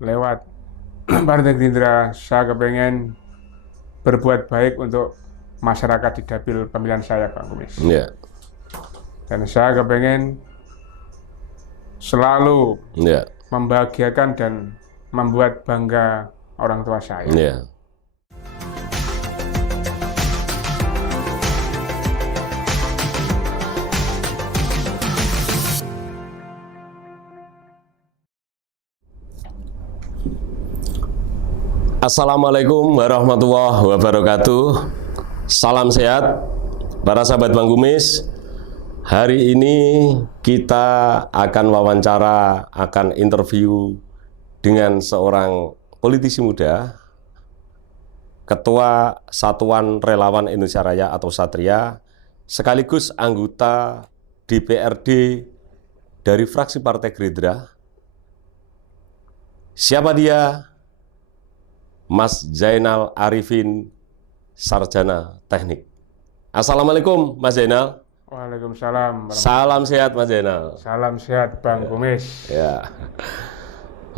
lewat Partai Gerindra saya kepengen berbuat baik untuk masyarakat di dapil pemilihan saya, Bang Kumis. Ya. Dan saya kepengen selalu Ya. membahagiakan dan membuat bangga orang tua saya. Ya. Assalamualaikum warahmatullahi wabarakatuh. Salam sehat para sahabat Bang Kumis. Hari ini kita akan wawancara, akan interview dengan seorang politisi muda, Ketua Satuan Relawan Indonesia Raya atau Satria, sekaligus anggota DPRD dari fraksi Partai Gerindra. Siapa dia? Mas Zainal Arifin, Sarjana Teknik. Assalamualaikum Mas Zainal. Waalaikumsalam. Salam sehat Mas Zainal. Salam sehat Bang Kumis. Ya.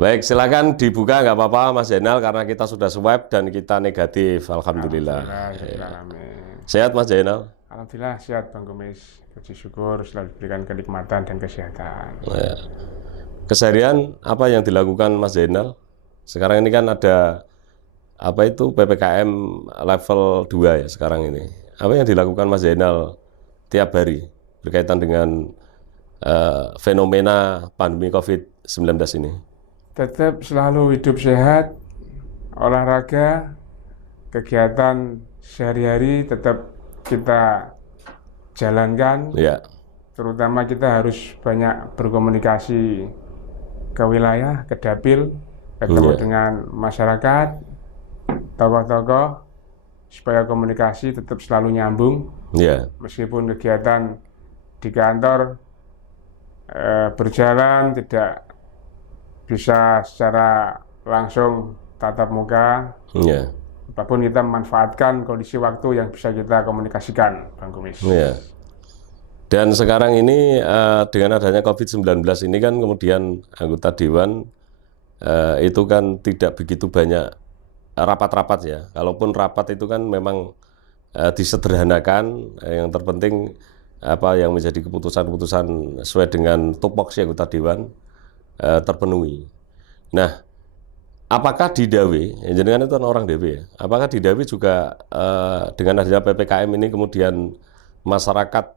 Baik, silakan dibuka nggak apa-apa Mas Zainal karena kita sudah swab dan kita negatif. Alhamdulillah. Sehat Mas Zainal? Alhamdulillah sehat Bang Kumis. Puji syukur selalu diberikan kenikmatan dan kesehatan. Ya. Keseharian apa yang dilakukan Mas Zainal? Sekarang ini kan ada PPKM level 2 ya sekarang ini. Apa yang dilakukan Mas Zainal tiap hari berkaitan dengan fenomena pandemi COVID-19 ini? Tetap selalu hidup sehat, olahraga, kegiatan sehari-hari tetap kita jalankan. Ya. Terutama kita harus banyak berkomunikasi ke wilayah, ke dapil, ketemu dengan masyarakat, tokoh-tokoh, supaya komunikasi tetap selalu nyambung. Meskipun kegiatan di kantor berjalan tidak bisa secara langsung tatap muka, apapun kita memanfaatkan kondisi waktu yang bisa kita komunikasikan, Bang Kumis. Dan sekarang ini dengan adanya COVID-19 ini kan kemudian anggota Dewan itu kan tidak begitu banyak rapat-rapat ya. Kalaupun rapat itu kan memang disederhanakan. Yang terpenting apa yang menjadi keputusan-keputusan sesuai dengan tupoksi anggota Dewan terpenuhi. Nah, apakah di Dawe, jenengan itu kan orang Dawe ya, apakah di Dawe juga dengan adanya PPKM ini kemudian masyarakat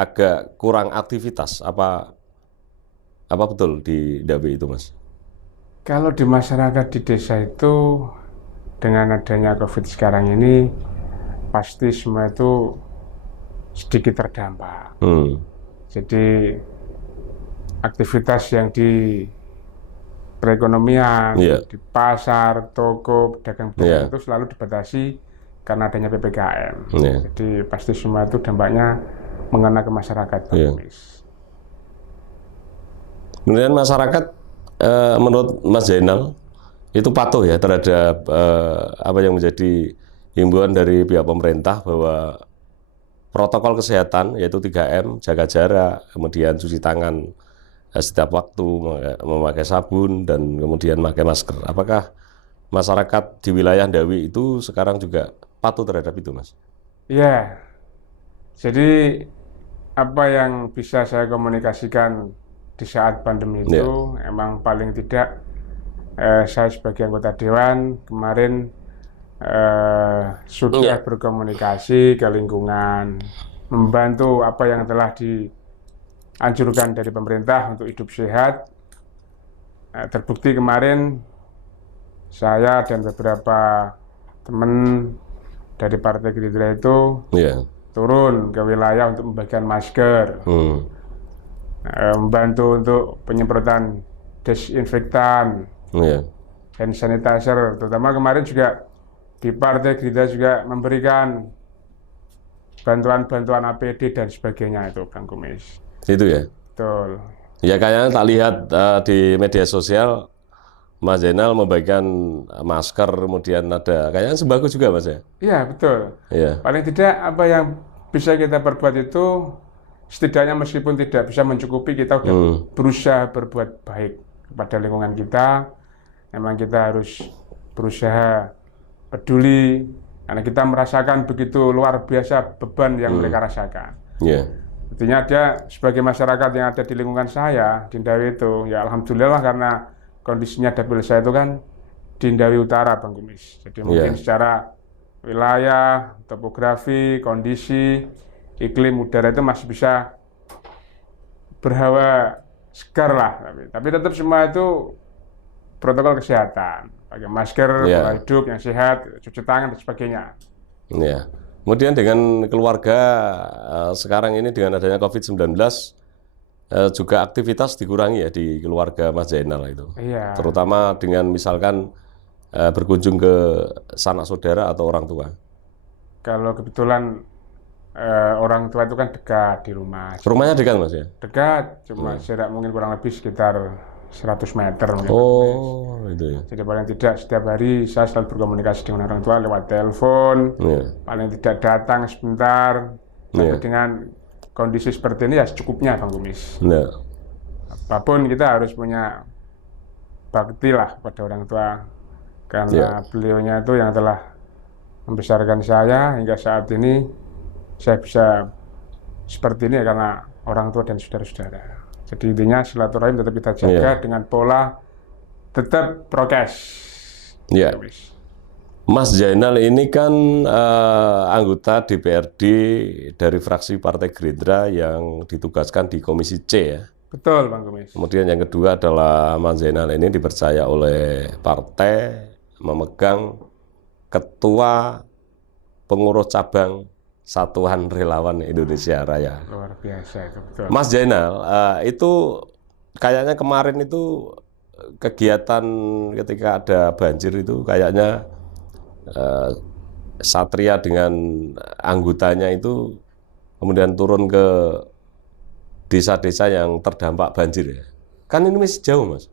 agak kurang aktivitas? Apa betul di Dawe itu, Mas? Kalau di masyarakat di desa itu dengan adanya COVID sekarang ini pasti semua itu sedikit terdampak. Jadi aktivitas yang di perekonomian, di pasar, toko, pedagang-pedagang itu selalu dibatasi karena adanya PPKM. Jadi pasti semua itu dampaknya mengena ke masyarakat. Kemudian masyarakat menurut Mas Zainal itu patuh ya terhadap apa yang menjadi himbauan dari pihak pemerintah bahwa protokol kesehatan yaitu 3M, jaga jarak, kemudian cuci tangan setiap waktu, memakai sabun, dan kemudian memakai masker. Apakah masyarakat di wilayah Dawi itu sekarang juga patuh terhadap itu, Mas? Iya, jadi apa yang bisa saya komunikasikan di saat pandemi itu emang paling tidak saya sebagai anggota Dewan kemarin sudah berkomunikasi ke lingkungan, membantu apa yang telah dianjurkan dari pemerintah untuk hidup sehat. Terbukti kemarin saya dan beberapa teman dari Partai Gerindra itu turun ke wilayah untuk membagikan masker, membantu untuk penyemprotan desinfektan, hand sanitizer, terutama kemarin juga di Partai Gerindra juga memberikan bantuan-bantuan APD dan sebagainya itu, Bang Kumis. Itu ya? Betul. Ya kayaknya tak lihat di media sosial Mas Zainal membagikan masker, kemudian ada kayaknya sembako juga, Mas ya? Iya, betul. Paling tidak apa yang bisa kita perbuat itu setidaknya meskipun tidak bisa mencukupi, kita sudah berusaha berbuat baik kepada lingkungan kita. memang kita harus berusaha peduli karena kita merasakan begitu luar biasa beban yang mereka rasakan. Yeah. Artinya ada sebagai masyarakat yang ada di lingkungan saya di Ndawi itu, ya alhamdulillah karena kondisinya dapil saya itu kan di Ndawi Utara, Bang Kumis. Jadi mungkin secara wilayah, topografi, kondisi, iklim udara itu masih bisa berhawa segar lah. Tapi tetap semua itu protokol kesehatan, pakai masker, pola hidup yang sehat, cuci tangan dan sebagainya. Ya. Kemudian dengan keluarga sekarang ini dengan adanya COVID-19 juga aktivitas dikurangi ya di keluarga Mas Zainal itu. Iya. Terutama dengan misalkan berkunjung ke sanak saudara atau orang tua. Kalau kebetulan orang tua itu kan dekat di rumah. Rumahnya dekat Mas ya? Dekat, cuma jarak mungkin kurang lebih sekitar 100 meter mungkin. Oh, itu ya. Jadi paling tidak setiap hari saya selalu berkomunikasi dengan orang tua lewat telepon. Paling tidak datang sebentar. Tapi dengan kondisi seperti ini ya secukupnya, Bang Kumis. Apapun kita harus punya bakti lah pada orang tua. Karena beliaunya itu yang telah membesarkan saya hingga saat ini saya bisa seperti ini ya karena orang tua dan saudara-saudara. Jadi intinya silaturahim tetap kita jaga dengan pola tetap prokes. Ya. Mas Zainal ini kan anggota DPRD dari fraksi Partai Gerindra yang ditugaskan di Komisi C ya. Betul, Bang Kumis. Kemudian yang kedua adalah Mas Zainal ini dipercaya oleh partai memegang ketua pengurus cabang Satuan Relawan Indonesia Raya. Luar biasa itu, betul. Mas Zainal, itu kayaknya kemarin itu kegiatan ketika ada banjir itu kayaknya Satria dengan anggotanya itu kemudian turun ke desa-desa yang terdampak banjir ya. Kan ini masih jauh Mas.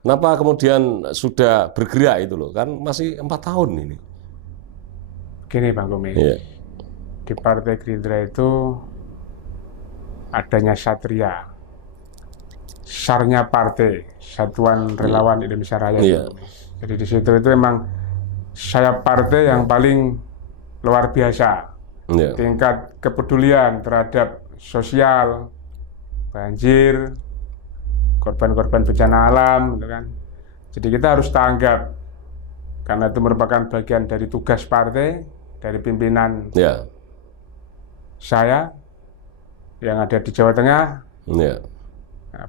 Kenapa kemudian sudah bergerak itu loh? Kan masih 4 tahun ini. Gini Bang Kumis. Di Partai Gerindra itu adanya Satria, SAR-nya partai, Satuan Relawan Indonesia Raya. Jadi di situ itu memang saya partai yang paling luar biasa, tingkat kepedulian terhadap sosial, banjir, korban-korban bencana alam, gitu kan. Jadi kita harus tanggap karena itu merupakan bagian dari tugas partai, dari pimpinan. Saya yang ada di Jawa Tengah, nah,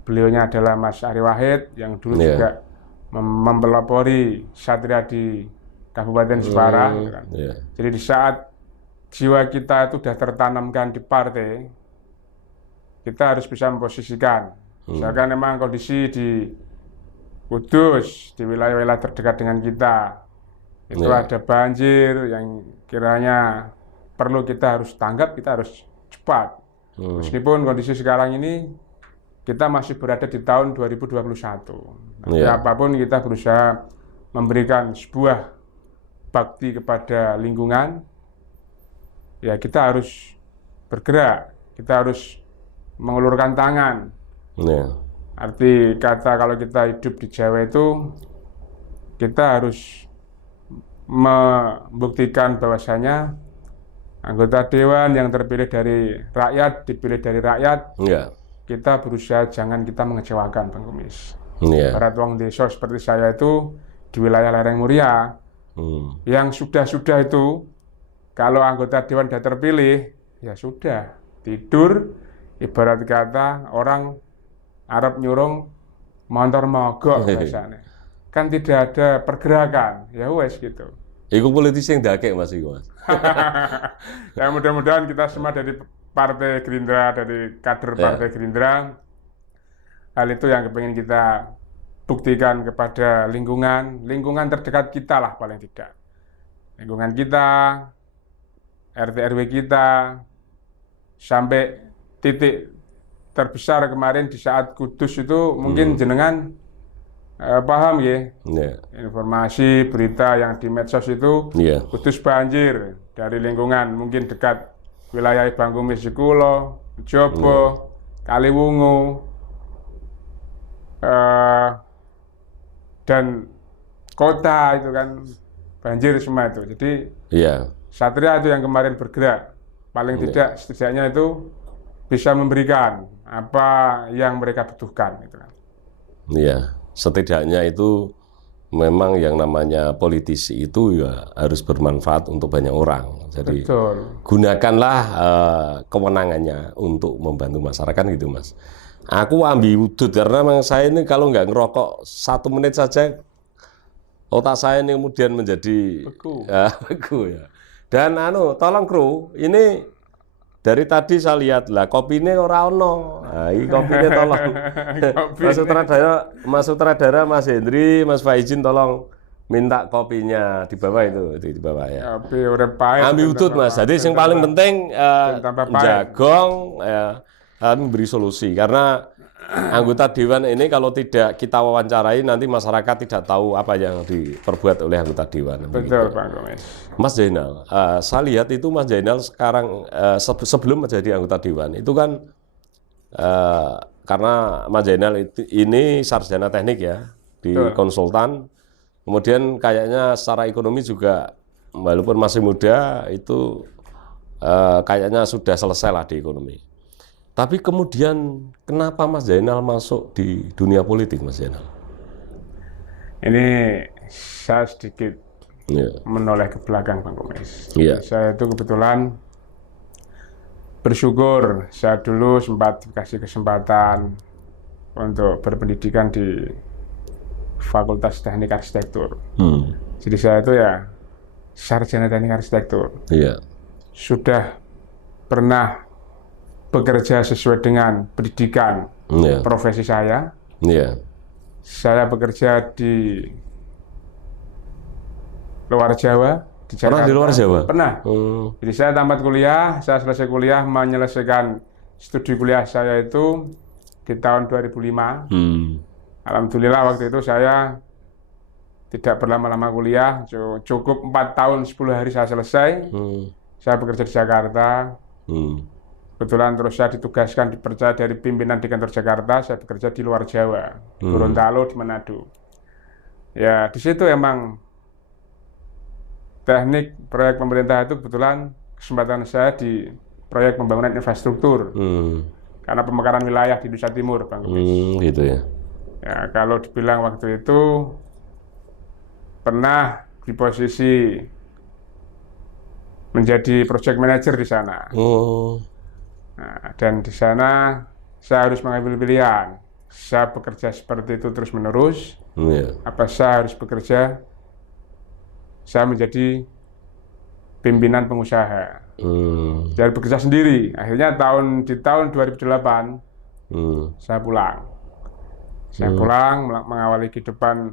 beliaunya adalah Mas Ari Wahid yang dulu juga mempelopori Satria di Kabupaten Jepara. Gitu kan. Jadi di saat jiwa kita itu sudah tertanamkan di partai, kita harus bisa memposisikan. Misalkan memang kondisi di Kudus, di wilayah-wilayah terdekat dengan kita, itu ada banjir yang kiranya perlu kita harus tanggap, kita harus cepat. Meskipun kondisi sekarang ini kita masih berada di tahun 2021. Tapi apapun kita berusaha memberikan sebuah bakti kepada lingkungan, ya kita harus bergerak, kita harus mengulurkan tangan. Arti kata kalau kita hidup di Jawa itu, kita harus membuktikan bahwasanya anggota dewan yang terpilih dari rakyat, dipilih dari rakyat, kita berusaha jangan kita mengecewakan, Bang Kumis. Para tuang desa seperti saya itu di wilayah lereng Muria, yang sudah-sudah itu, kalau anggota dewan sudah terpilih, ya sudah, tidur, ibarat kata orang Arab nyurung motor mogok biasanya. Kan tidak ada pergerakan, ya wes gitu. Iku politisi yang dakek Mas iku Mas. Ya mudah-mudahan kita semua dari Partai Gerindra, dari kader Partai Gerindra, hal itu yang kepengen kita buktikan kepada lingkungan terdekat kita lah paling tidak. Lingkungan kita, RT RW kita, sampai titik terbesar kemarin di saat Kudus itu mungkin jenengan paham ya, informasi berita yang di medsos itu Kudus banjir dari lingkungan mungkin dekat wilayah Bang Kumis, Kulo, Jobo, Kaliwungu, dan kota itu kan banjir semua itu. Jadi Iya. Satria itu yang kemarin bergerak, paling tidak setidaknya itu bisa memberikan apa yang mereka butuhkan gitu kan. Iya, setidaknya itu memang yang namanya politisi itu ya harus bermanfaat untuk banyak orang. Jadi Betul. gunakanlah kewenangannya untuk membantu masyarakat gitu, Mas. Aku ambiwudut karena memang saya ini kalau nggak ngerokok 1 menit saja otak saya ini kemudian menjadi Beku. beku ya. Dan tolong kru, ini dari tadi saya lihat lah kopinya ora ono. Nah, ini kopinya tolong. Mas Sutradara, Mas Hendri, Mas Faizin tolong minta kopinya di bawah itu di bawah ya. Kopi urip pahit. Ambiwudut Mas. Jadi yang paling penting tambah pahit. jagong memberi solusi karena anggota dewan ini kalau tidak kita wawancarai nanti masyarakat tidak tahu apa yang diperbuat oleh anggota dewan. Betul, Pak Gomes. Mas Zainal, saya lihat itu Mas Zainal sekarang sebelum menjadi anggota dewan itu kan karena Mas Zainal ini sarjana teknik ya di konsultan, kemudian kayaknya secara ekonomi juga walaupun masih muda itu kayaknya sudah selesai lah di ekonomi. Tapi kemudian kenapa Mas Zainal masuk di dunia politik, Mas Zainal? Ini saya sedikit menoleh ke belakang, Bang Gomes. Iya. Saya itu kebetulan bersyukur saya dulu sempat dikasih kesempatan untuk berpendidikan di Fakultas Teknik Arsitektur. Jadi saya itu ya sarjana teknik arsitektur. Iya. Sudah pernah bekerja sesuai dengan pendidikan profesi saya. Iya. Saya bekerja di luar Jawa, di Jakarta. Pernah di luar Jawa? Pernah. Jadi saya tamat kuliah, saya selesai kuliah, menyelesaikan studi kuliah saya itu di tahun 2005. Alhamdulillah waktu itu saya tidak berlama-lama kuliah, cukup 4 tahun 10 hari saya selesai. Saya bekerja di Jakarta. Kebetulan terus saya ditugaskan, dipercaya dari pimpinan di kantor Jakarta, saya bekerja di luar Jawa, di Gorontalo, di Manado. Ya, di situ emang teknik proyek pemerintah itu kebetulan kesempatan saya di proyek pembangunan infrastruktur. Karena pemekaran wilayah di Nusa Timur, Bang Gomes. Gitu ya. Ya, kalau dibilang waktu itu pernah di posisi menjadi project manager di sana. Nah, dan di sana saya harus mengambil pilihan. Saya bekerja seperti itu terus-menerus. Apa saya harus bekerja? Saya menjadi pimpinan pengusaha. Jadi bekerja sendiri. Akhirnya di tahun 2008 saya pulang. Saya pulang mengawali kehidupan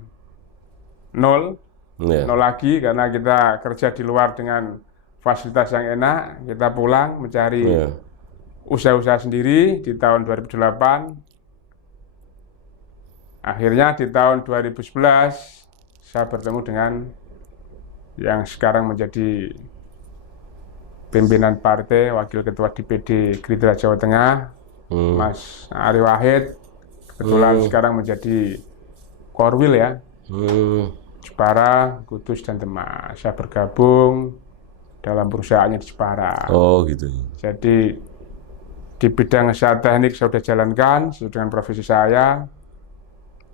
nol lagi karena kita kerja di luar dengan fasilitas yang enak. Kita pulang mencari usaha-usaha sendiri di tahun 2008. Akhirnya di tahun 2011 saya bertemu dengan yang sekarang menjadi pimpinan partai, wakil ketua DPD Gerindra Jawa Tengah, Mas Ari Wahid. Kebetulan sekarang menjadi Korwil ya, Jepara, Kudus, dan Demak. Saya bergabung dalam perusahaannya di Jepara. Oh gitu. Jadi di bidang usaha teknik saya sudah jalankan sesuai dengan profesi saya.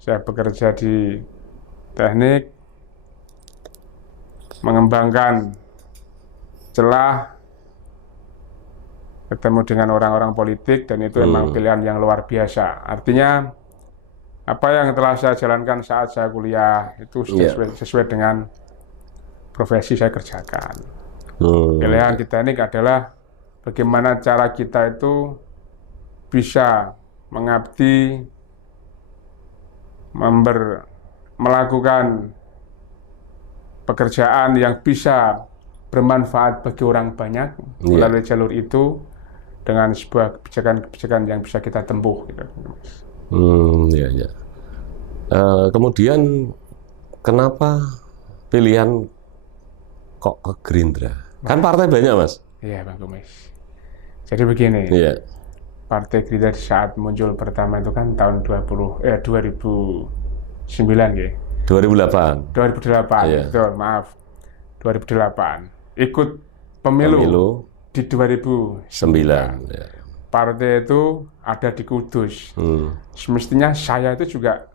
Saya bekerja di teknik, mengembangkan celah, ketemu dengan orang-orang politik, dan itu memang pilihan yang luar biasa. Artinya apa yang telah saya jalankan saat saya kuliah itu sesuai dengan profesi saya kerjakan. Pilihan di teknik adalah bagaimana cara kita itu bisa mengabdi, melakukan pekerjaan yang bisa bermanfaat bagi orang banyak melalui jalur itu dengan sebuah kebijakan-kebijakan yang bisa kita tempuh. Gitu. Kemudian kenapa pilihan kok ke Gerindra? Kan partai banyak, Mas. Iya, Bang Gomes. Jadi begini, Partai Gerindra saat muncul pertama itu kan tahun 2009 ya. 2008. 2008, Iya. betul, maaf. 2008. Ikut pemilu di 2009. 9. Ya. Partai itu ada di Kudus. Semestinya saya itu juga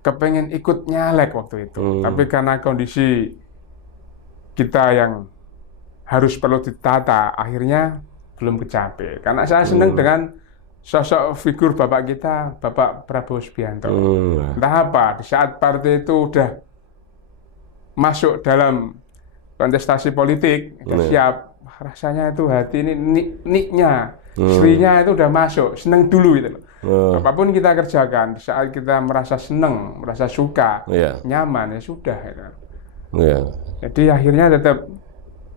kepengen ikut nyalek waktu itu. Tapi karena kondisi kita yang harus perlu ditata, akhirnya belum kecapai. Karena saya senang dengan sosok figur bapak kita, Bapak Prabowo Subianto. Entah apa, di saat partai itu udah masuk dalam kontestasi politik, udah siap, rasanya itu hati ini niknya, srinya itu udah masuk, seneng dulu gitu loh. Apapun kita kerjakan, di saat kita merasa seneng, merasa suka, nyaman, ya sudah. Gitu. Jadi akhirnya tetap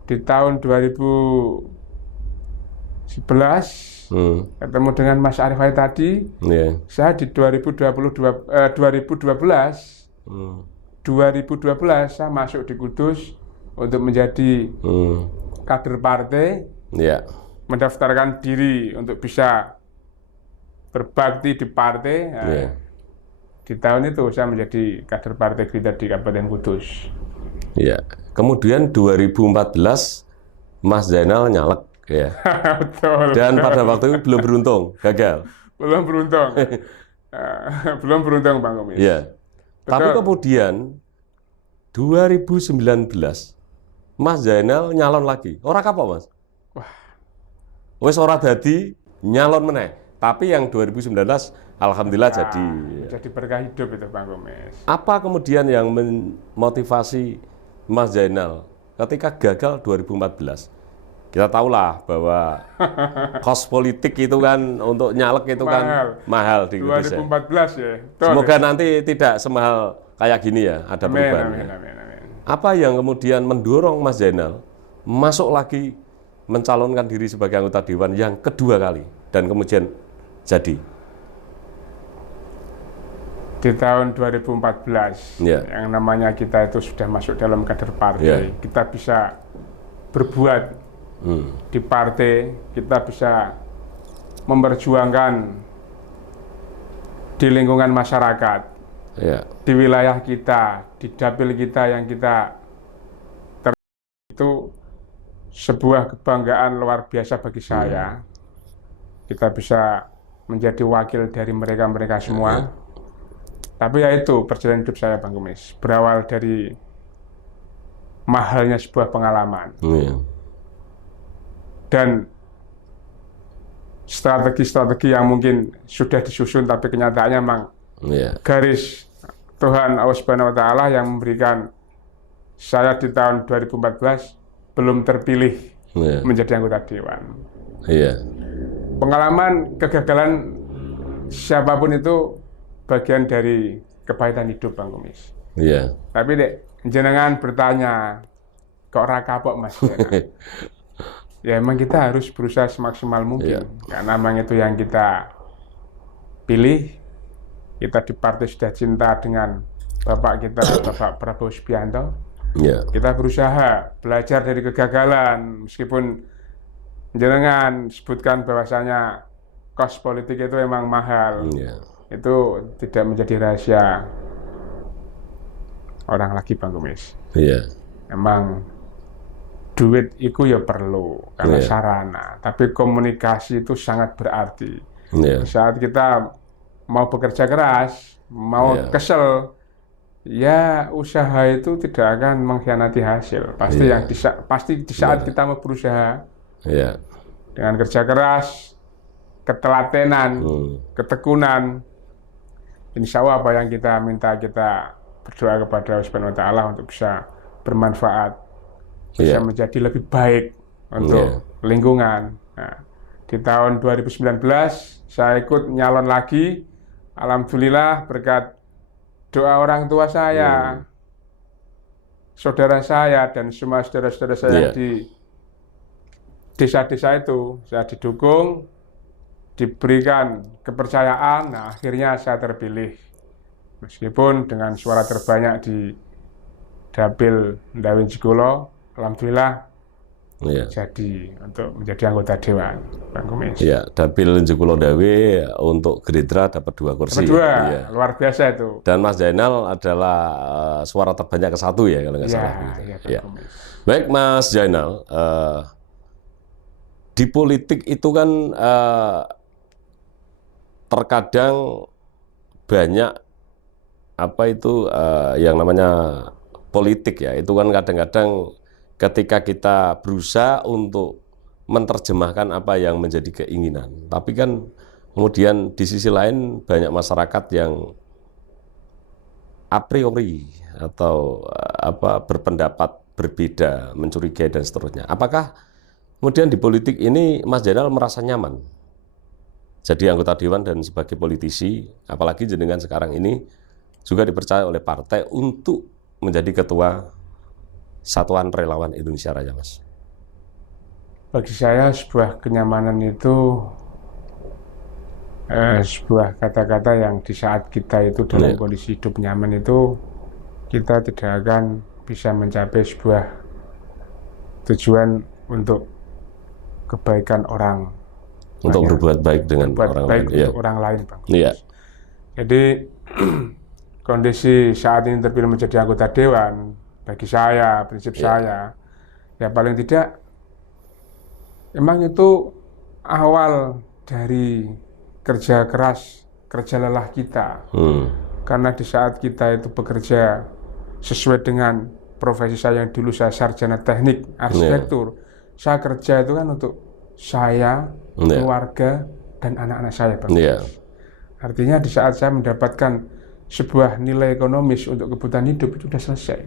di tahun 2011 ketemu dengan Mas Arief tadi, saya di 2012 saya masuk di Kudus untuk menjadi kader partai, mendaftarkan diri untuk bisa berbakti di partai. Di tahun itu saya menjadi kader partai Gerindra di Kabupaten Kudus. Kemudian 2014 Mas Zainal nyalek, Betul. Dan pada waktu itu belum beruntung, gagal. Belum beruntung. Belum beruntung, Bang Komis. Tapi kemudian 2019 Mas Zainal nyalon lagi. Ora apa, Mas? Wes ora dadi nyalon meneh. Tapi yang 2019 alhamdulillah jadi. Jadi berkah hidup itu, Bang Komis. Apa kemudian yang memotivasi Mas Zainal ketika gagal 2014? Kita tahulah bahwa kos politik itu kan untuk nyalek itu kan mahal di Indonesia. 2014 ya. Semoga nanti tidak semahal kayak gini ya, ada perubahan. Amin. Apa yang kemudian mendorong Mas Zainal masuk lagi mencalonkan diri sebagai anggota Dewan yang kedua kali dan kemudian jadi? Di tahun 2014, yang namanya kita itu sudah masuk dalam kader partai, kita bisa berbuat di partai, kita bisa memperjuangkan di lingkungan masyarakat, di wilayah kita, di dapil kita yang kita itu sebuah kebanggaan luar biasa bagi saya. Kita bisa menjadi wakil dari mereka-mereka semua. Tapi ya itu perjalanan hidup saya, Bang Komis, berawal dari mahalnya sebuah pengalaman. Dan strategi-strategi yang mungkin sudah disusun, tapi kenyataannya memang garis Tuhan Allah Subhanahu wa Ta'ala yang memberikan saya di tahun 2014 belum terpilih menjadi anggota Dewan. Pengalaman kegagalan siapapun itu bagian dari kepahitan hidup, Bang Komis. Tapi dek, jenengan bertanya, kok ora kapok, Mas? Ya emang kita harus berusaha semaksimal mungkin. Karena memang itu yang kita pilih. Kita di partai sudah cinta dengan Bapak kita, Bapak Prabowo Subianto. Kita berusaha belajar dari kegagalan, meskipun jenengan sebutkan bahwasanya kos politik itu emang mahal. Itu tidak menjadi rahasia orang lagi, Bang Komis. Emang duit itu ya perlu karena sarana, tapi komunikasi itu sangat berarti. Saat kita mau bekerja keras, mau kesel, ya usaha itu tidak akan mengkhianati hasil. Pasti di saat kita mau berusaha dengan kerja keras, ketelatenan, ketekunan, insya Allah apa yang kita minta, kita berdoa kepada Allah Subhanahu wa Ta'ala untuk bisa bermanfaat, bisa menjadi lebih baik untuk lingkungan. Nah, di tahun 2019 saya ikut nyalon lagi, alhamdulillah berkat doa orang tua saya, saudara saya, dan semua saudara-saudara saya di desa-desa itu, saya didukung, diberikan kepercayaan. Nah, akhirnya saya terpilih, meskipun dengan suara terbanyak di Dapil Ndawin Jigolo. Alhamdulillah Iya. jadi untuk menjadi anggota dewan, Bang Kumis. Iya, Dapil Njukulo Dawe untuk Gerindra dapat 2 kursi. Dapat 2, Iya. luar biasa itu. Dan Mas Zainal adalah suara terbanyak ke-1 ya kalau nggak Iya, salah. Begitu. iya, Bang Iya. Kumis. Baik Mas Zainal, di politik itu kan terkadang banyak apa itu yang namanya politik ya. Itu kan kadang-kadang ketika kita berusaha untuk menerjemahkan apa yang menjadi keinginan. Tapi kan kemudian di sisi lain banyak masyarakat yang a priori atau berpendapat berbeda, mencurigai dan seterusnya. Apakah kemudian di politik ini Mas Zainal merasa nyaman jadi anggota dewan dan sebagai politisi, apalagi jenengan sekarang ini juga dipercaya oleh partai untuk menjadi ketua Satuan Relawan Indonesia Raya, Mas? Bagi saya sebuah kenyamanan itu sebuah kata-kata yang di saat kita itu dalam kondisi hidup nyaman itu kita tidak akan bisa mencapai sebuah tujuan untuk kebaikan orang, untuk berbuat baik dengan orang lain, untuk orang lain, Bang. Iya. Jadi kondisi saat ini terpilih menjadi anggota dewan, bagi saya, prinsip saya, ya paling tidak memang itu awal dari kerja keras, kerja lelah kita. Karena di saat kita itu bekerja sesuai dengan profesi saya yang dulu saya sarjana teknik arsitektur, saya kerja itu kan untuk saya, keluarga, dan anak-anak saya, Bang. Artinya di saat saya mendapatkan sebuah nilai ekonomis untuk kebutuhan hidup itu sudah selesai.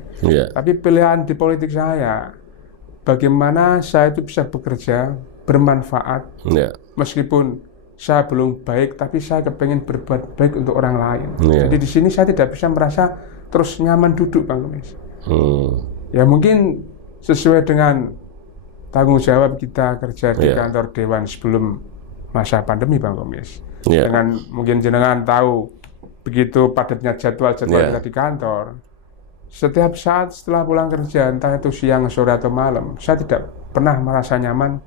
Tapi pilihan di politik saya, bagaimana saya itu bisa bekerja, bermanfaat, meskipun saya belum baik, tapi saya kepengen berbuat baik untuk orang lain. Jadi di sini saya tidak bisa merasa terus nyaman duduk, Bang Kumis. Ya mungkin sesuai dengan tanggung jawab kita kerja di kantor dewan sebelum masa pandemi, Bang Kumis. Dengan mungkin jenengan tahu begitu padatnya jadwal kita di kantor, setiap saat setelah pulang kerja, entah itu siang, sore atau malam, saya tidak pernah merasa nyaman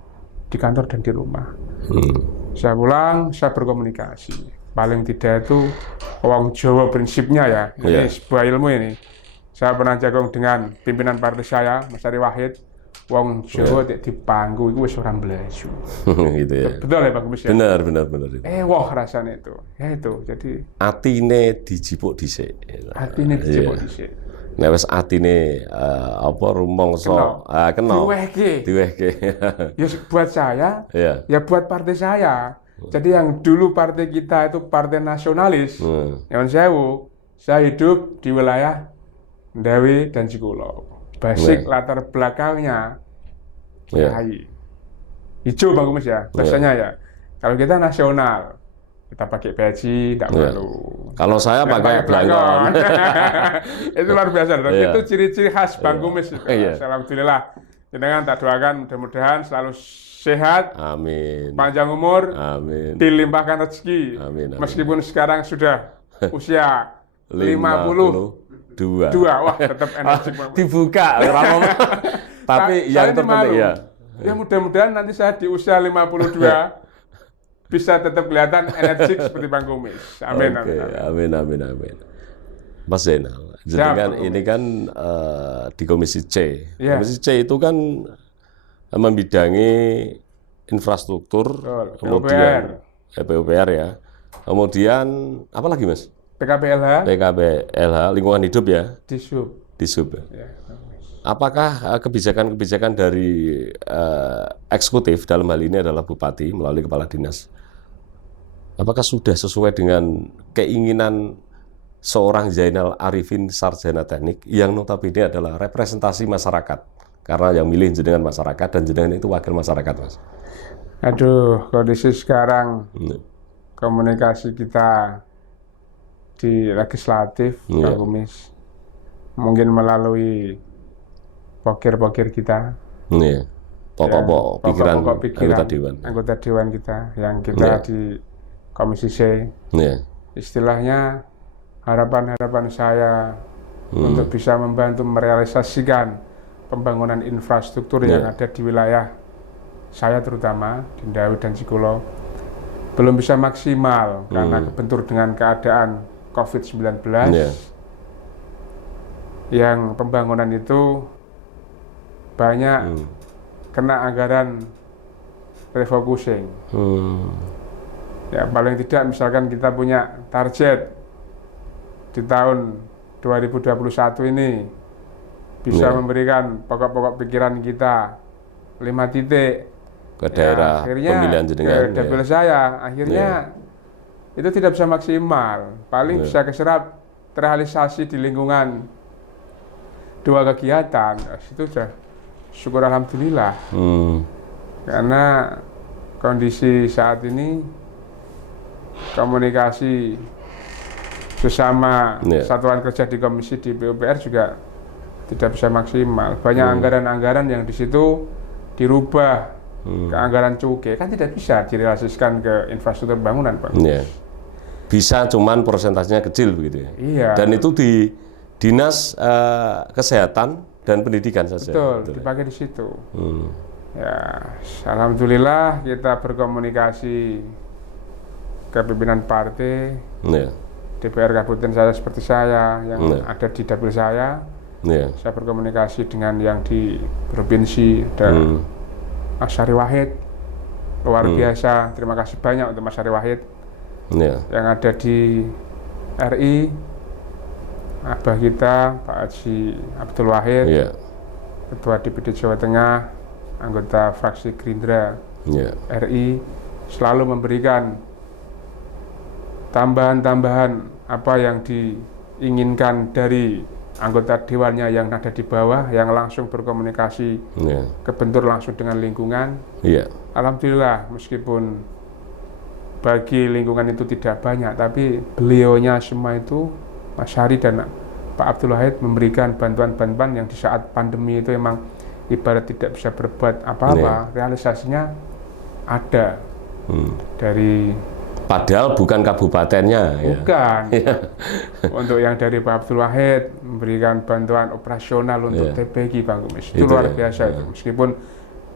di kantor dan di rumah. Saya pulang, saya berkomunikasi. Paling tidak itu wong Jawa prinsipnya ya. Ini sebuah ilmu ini. Saya pernah jagung dengan pimpinan partai saya, Mas Ari Wahid. Wong Jawa di pangku itu wis ora mblayu. Gitu ya. Betul ya, Pak Kumis ya? Benar itu. Wah rasanya itu. Ya itu. Jadi atine dijipuk dhisik. Atine dijipuk dhisik. Nek wis atine rumangsa kena. Diwehke. Ya buat saya, ya buat partai saya. Jadi yang dulu partai kita itu partai nasionalis. Nyuwun sewu, saya hidup di wilayah Ndawi dan Jikulo. Basic latar belakangnya Kiai. Hijau, Bang Kumis ya, bahasanya ya. Kalau kita nasional, kita pakai peci, tidak malu. Kalau saya pakai belangkon. Itu luar biasa. Itu ciri-ciri khas Bang Kumis. Alhamdulillah. Jenengan tak doakan mudah-mudahan selalu sehat, amin, panjang umur, amin, dilimpahkan rezeki. Amin. Meskipun sekarang sudah usia 52. Wah, tetap energik. Dibuka. Tapi yang terpenting ya mudah-mudahan nanti saya di usia 52 bisa tetap kelihatan energik seperti Bang Kumis. Amin. Amin. Mas Zainal, jenengan ini kan di Komisi C. Komisi C itu kan membidangi infrastruktur, kemudian PUPR ya. Kemudian apa lagi, Mas? PKPLH, lingkungan hidup ya. Disub. Ya. Apakah kebijakan-kebijakan dari eksekutif dalam hal ini adalah Bupati melalui Kepala Dinas, apakah sudah sesuai dengan keinginan seorang Zainal Arifin sarjana teknik yang notabene adalah representasi masyarakat, karena yang milih jenengan masyarakat dan jenengan itu wakil masyarakat, Mas? Aduh, kondisi sekarang komunikasi kita di legislatif, Pak Kumis, mungkin melalui pokir-pokir kita, pokok-pokok pikiran anggota dewan kita yang kita di Komisi C. Istilahnya harapan-harapan saya untuk bisa membantu merealisasikan pembangunan infrastruktur yang ada di wilayah saya terutama di Ndawi dan Cikolo belum bisa maksimal karena kebentur dengan keadaan COVID-19 yang pembangunan itu banyak kena anggaran refocusing. Ya paling tidak misalkan kita punya target di tahun 2021 ini bisa memberikan pokok-pokok pikiran kita 5 titik ke daerah pemilihan jenengan. Ke dapil saya akhirnya itu tidak bisa maksimal, paling bisa keserap terrealisasi di lingkungan 2 kegiatan. Itu sudah syukur alhamdulillah. Karena kondisi saat ini komunikasi sesama satuan kerja di komisi di PUPR juga tidak bisa maksimal. Banyak anggaran-anggaran yang di situ dirubah ke anggaran cukai, kan tidak bisa direalisasikan ke infrastruktur bangunan, Pak. Bisa, cuman persentasenya kecil begitu ya. Iya. Dan itu di dinas kesehatan dan pendidikan saja. Betul, dipakai di situ. Ya, alhamdulillah kita berkomunikasi ke pimpinan partai, DPR kabupaten saya seperti saya yang ada di dapil saya. Saya berkomunikasi dengan yang di provinsi dan Mas Ari Wahid, luar biasa, terima kasih banyak untuk Mas Ari Wahid yang ada di RI, abah kita Pak Haji Abdul Wahid, Ketua DPD Jawa Tengah, anggota fraksi Gerindra RI, selalu memberikan tambahan-tambahan apa yang diinginkan dari anggota dewannya yang ada di bawah, yang langsung berkomunikasi kebentur langsung dengan lingkungan. Alhamdulillah, meskipun bagi lingkungan itu tidak banyak, tapi beliaunya semua itu, Mas Hari dan Pak Abdul Wahid, memberikan bantuan-bantuan yang di saat pandemi itu emang ibarat tidak bisa berbuat apa-apa, realisasinya ada dari. Padahal bukan kabupatennya. Bukan. Untuk yang dari Pak Abdul Wahid memberikan bantuan operasional untuk TPG, Bang Kumis. Itu luar biasa itu. Meskipun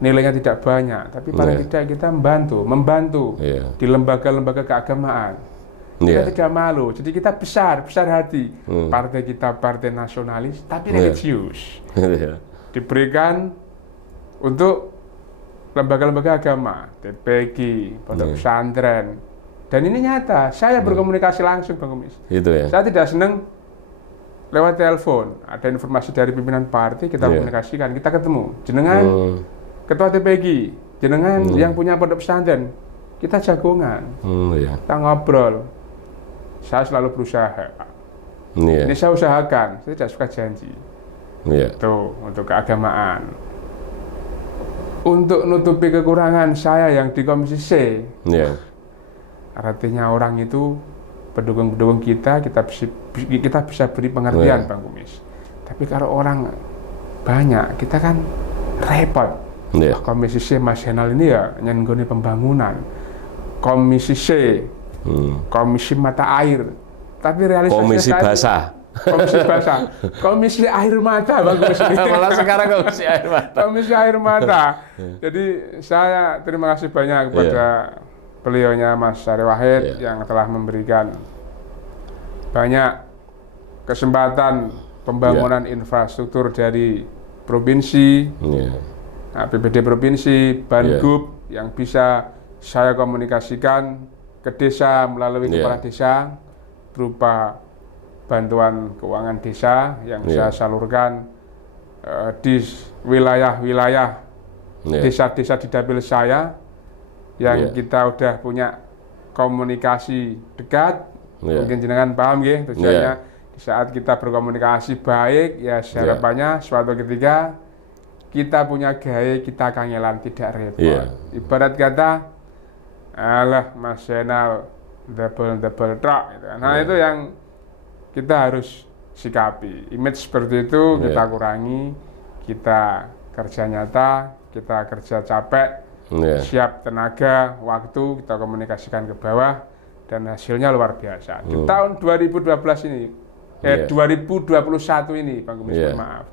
nilainya tidak banyak, tapi paling tidak kita membantu di lembaga-lembaga keagamaan. Kita tidak malu. Jadi kita besar hati. Partai kita partai nasionalis, tapi religius. Diberikan untuk lembaga-lembaga agama, TPG, pondok pesantren. Dan ini nyata, saya berkomunikasi langsung, Bang Kumis. Saya tidak senang lewat telepon, ada informasi dari pimpinan partai, kita komunikasikan, kita ketemu. Jenengan ketua TPG, jenengan yang punya pondok pesantren, kita jagongan, kita ngobrol. Saya selalu berusaha, Pak. Ini saya usahakan, saya tidak suka janji. Tuh, untuk keagamaan. Untuk nutupi kekurangan saya yang di Komisi C. Artinya orang itu pendukung-pendukung kita bisa beri pengertian, Bang Kumis. Tapi kalau orang banyak, kita kan repot. Komisi C Mas Henal ini ya nyenggoni pembangunan. Komisi C, komisi mata air. Tapi realisasinya komisi basah. Komisi basah, komisi air mata, Bang Kumis. Malah sekarang komisi air mata. Komisi air mata. Jadi saya terima kasih banyak kepada beliaunya Mas Ari Wahid yang telah memberikan banyak kesempatan pembangunan infrastruktur dari provinsi, APBD provinsi, Banggup yang bisa saya komunikasikan ke desa melalui kepala desa berupa bantuan keuangan desa yang saya salurkan di wilayah-wilayah desa-desa di dapil saya yang kita udah punya komunikasi dekat, mungkin jenengan paham ya tujuannya. Di saat kita berkomunikasi baik, ya harapannya suatu ketika kita punya gaya, kita kangelan tidak repot. Ibarat kata, alah Mas Henal double truck gitu. Nah itu yang kita harus sikapi. Image seperti itu kita kurangi, kita kerja nyata, kita kerja capek, siap tenaga, waktu, kita komunikasikan ke bawah, dan hasilnya luar biasa. Di tahun 2012 ini, 2021 ini, Bang Kumis, maaf,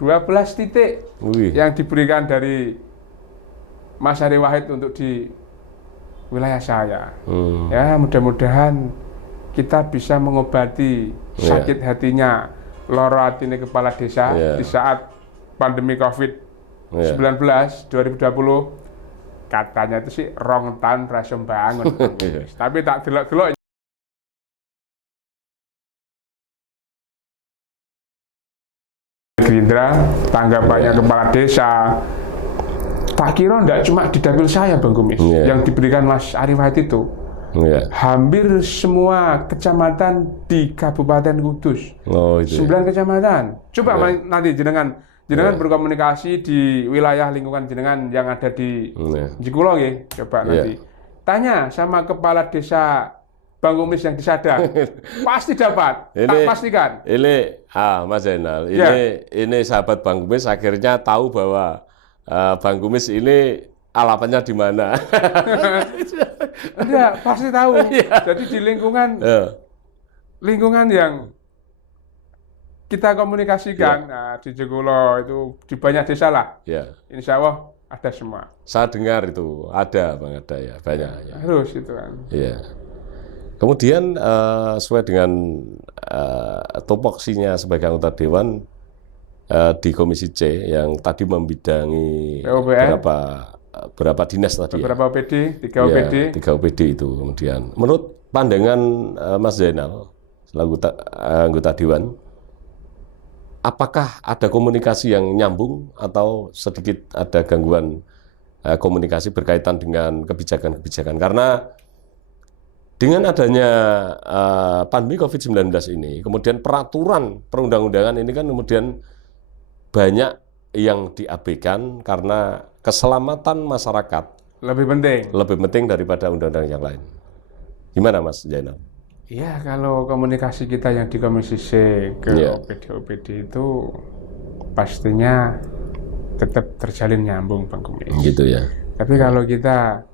12 titik Wih. yang diberikan dari Mas Ari Wahid untuk di wilayah saya. Ya, mudah-mudahan kita bisa mengobati sakit hatinya loro atine kepala desa di saat pandemi COVID-19 2020. Katanya itu sih rong tahun berasa bangun. Tapi tak delok-delok Gerindra, tanggapannya kepala desa, tak kira enggak cuma di dapil saya Bang Kumis, yang diberikan Mas Ari Wahid itu. Hampir semua kecamatan di Kabupaten Kudus. 9 kecamatan. Coba nanti jenengan berkomunikasi di wilayah lingkungan jenengan yang ada di Jekulo ya. Coba nanti tanya sama kepala desa Bang Kumis yang di Sadang. Pasti dapat. Tak pastikan. Ini Mas Zainal, ini sahabat Bang Kumis akhirnya tahu bahwa Bang Kumis ini alapannya di mana. Enggak, pasti tahu. Jadi di lingkungan yang kita komunikasikan, di Jekulo itu di banyak desa lah. Insya Allah ada semua. Saya dengar itu ada ya, banyak. Harus itu kan. Kemudian sesuai dengan tupoksinya sebagai anggota Dewan di Komisi C yang tadi membidangi berapa dinas tadi. Beberapa OPD, 3 OPD. 3 OPD itu kemudian. Menurut pandangan Mas Zainal selaku anggota Dewan, apakah ada komunikasi yang nyambung atau sedikit ada gangguan komunikasi berkaitan dengan kebijakan-kebijakan? Karena dengan adanya pandemi COVID-19 ini, kemudian peraturan perundang-undangan ini kan kemudian banyak yang diabaikan karena keselamatan masyarakat lebih penting daripada undang-undang yang lain. Gimana Mas Zainal? Iya, kalau komunikasi kita yang di Komisi C ke OPD-OPD itu pastinya tetap terjalin nyambung Bang Kumis. Gitu ya. Tapi kalau kita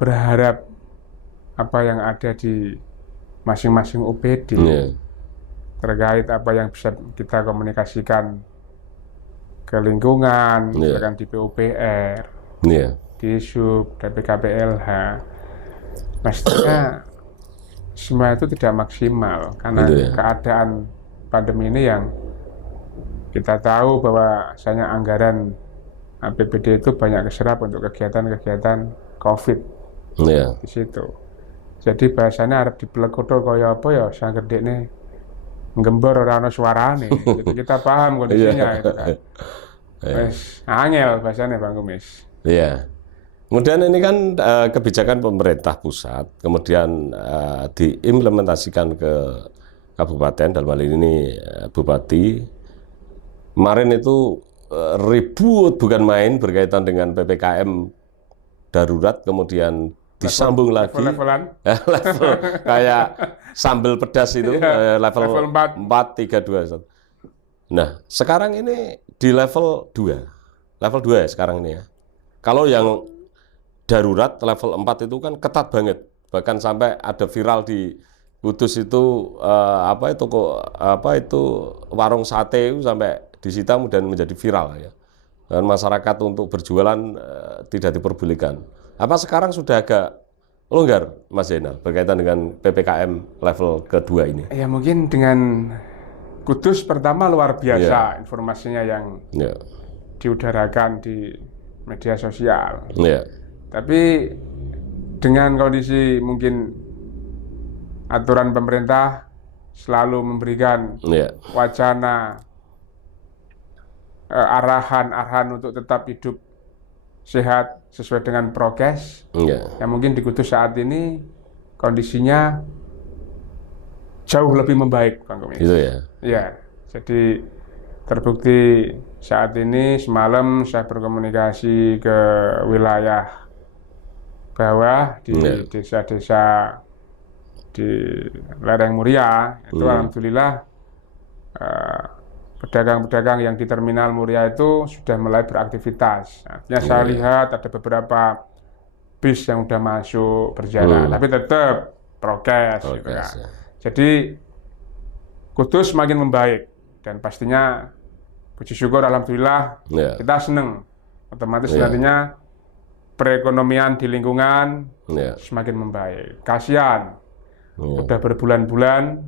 berharap apa yang ada di masing-masing OPD terkait apa yang bisa kita komunikasikan ke lingkungan, misalkan di PUPR, di SUB, di PKPLH, pastinya semua itu tidak maksimal karena keadaan pandemi ini yang kita tahu bahwa misalnya anggaran APBD itu banyak keserap untuk kegiatan-kegiatan COVID di situ. Jadi bahasanya arep dipelekoto kaya apa ya sang gedekne nggembor ora ana suarane. Jadi kita paham kondisinya itu kan. Wes angel bahasanya Bang Kumis. Iya. Kemudian ini kan kebijakan pemerintah pusat kemudian diimplementasikan ke kabupaten, dalam hal ini Bupati. Kemarin itu ribut bukan main berkaitan dengan PPKM darurat, kemudian disambung lagi level kayak sambal pedas itu level 4, 3, 2, 1. Nah sekarang ini di level 2 ya sekarang ini ya. Kalau yang darurat level 4 itu kan ketat banget, bahkan sampai ada viral di Kudus itu warung sate itu sampai disita dan menjadi viral ya. Dan masyarakat untuk berjualan tidak diperbolehkan. Apa sekarang sudah agak longgar, Mas Zainal, berkaitan dengan PPKM level kedua ini? Ya mungkin dengan Kudus pertama luar biasa informasinya yang diudarakan di media sosial. Tapi dengan kondisi mungkin aturan pemerintah selalu memberikan wacana arahan untuk tetap hidup sehat sesuai dengan prokes. Yang mungkin di Kudus saat ini kondisinya jauh lebih membaik, Bang Kumis. Gitu ya? Iya, jadi terbukti saat ini semalam saya berkomunikasi ke wilayah bawah di desa-desa di lereng Muria. Itu alhamdulillah pedagang-pedagang yang di Terminal Muria itu sudah mulai beraktivitas. Artinya saya lihat ada beberapa bis yang sudah masuk berjalan, tapi tetap prokes gitu kan. Jadi Kudus semakin membaik dan pastinya puji syukur alhamdulillah Ya. kita seneng. Otomatis Iya. nantinya perekonomian di lingkungan Ya. semakin membaik. Kasihan, Ya. udah berbulan-bulan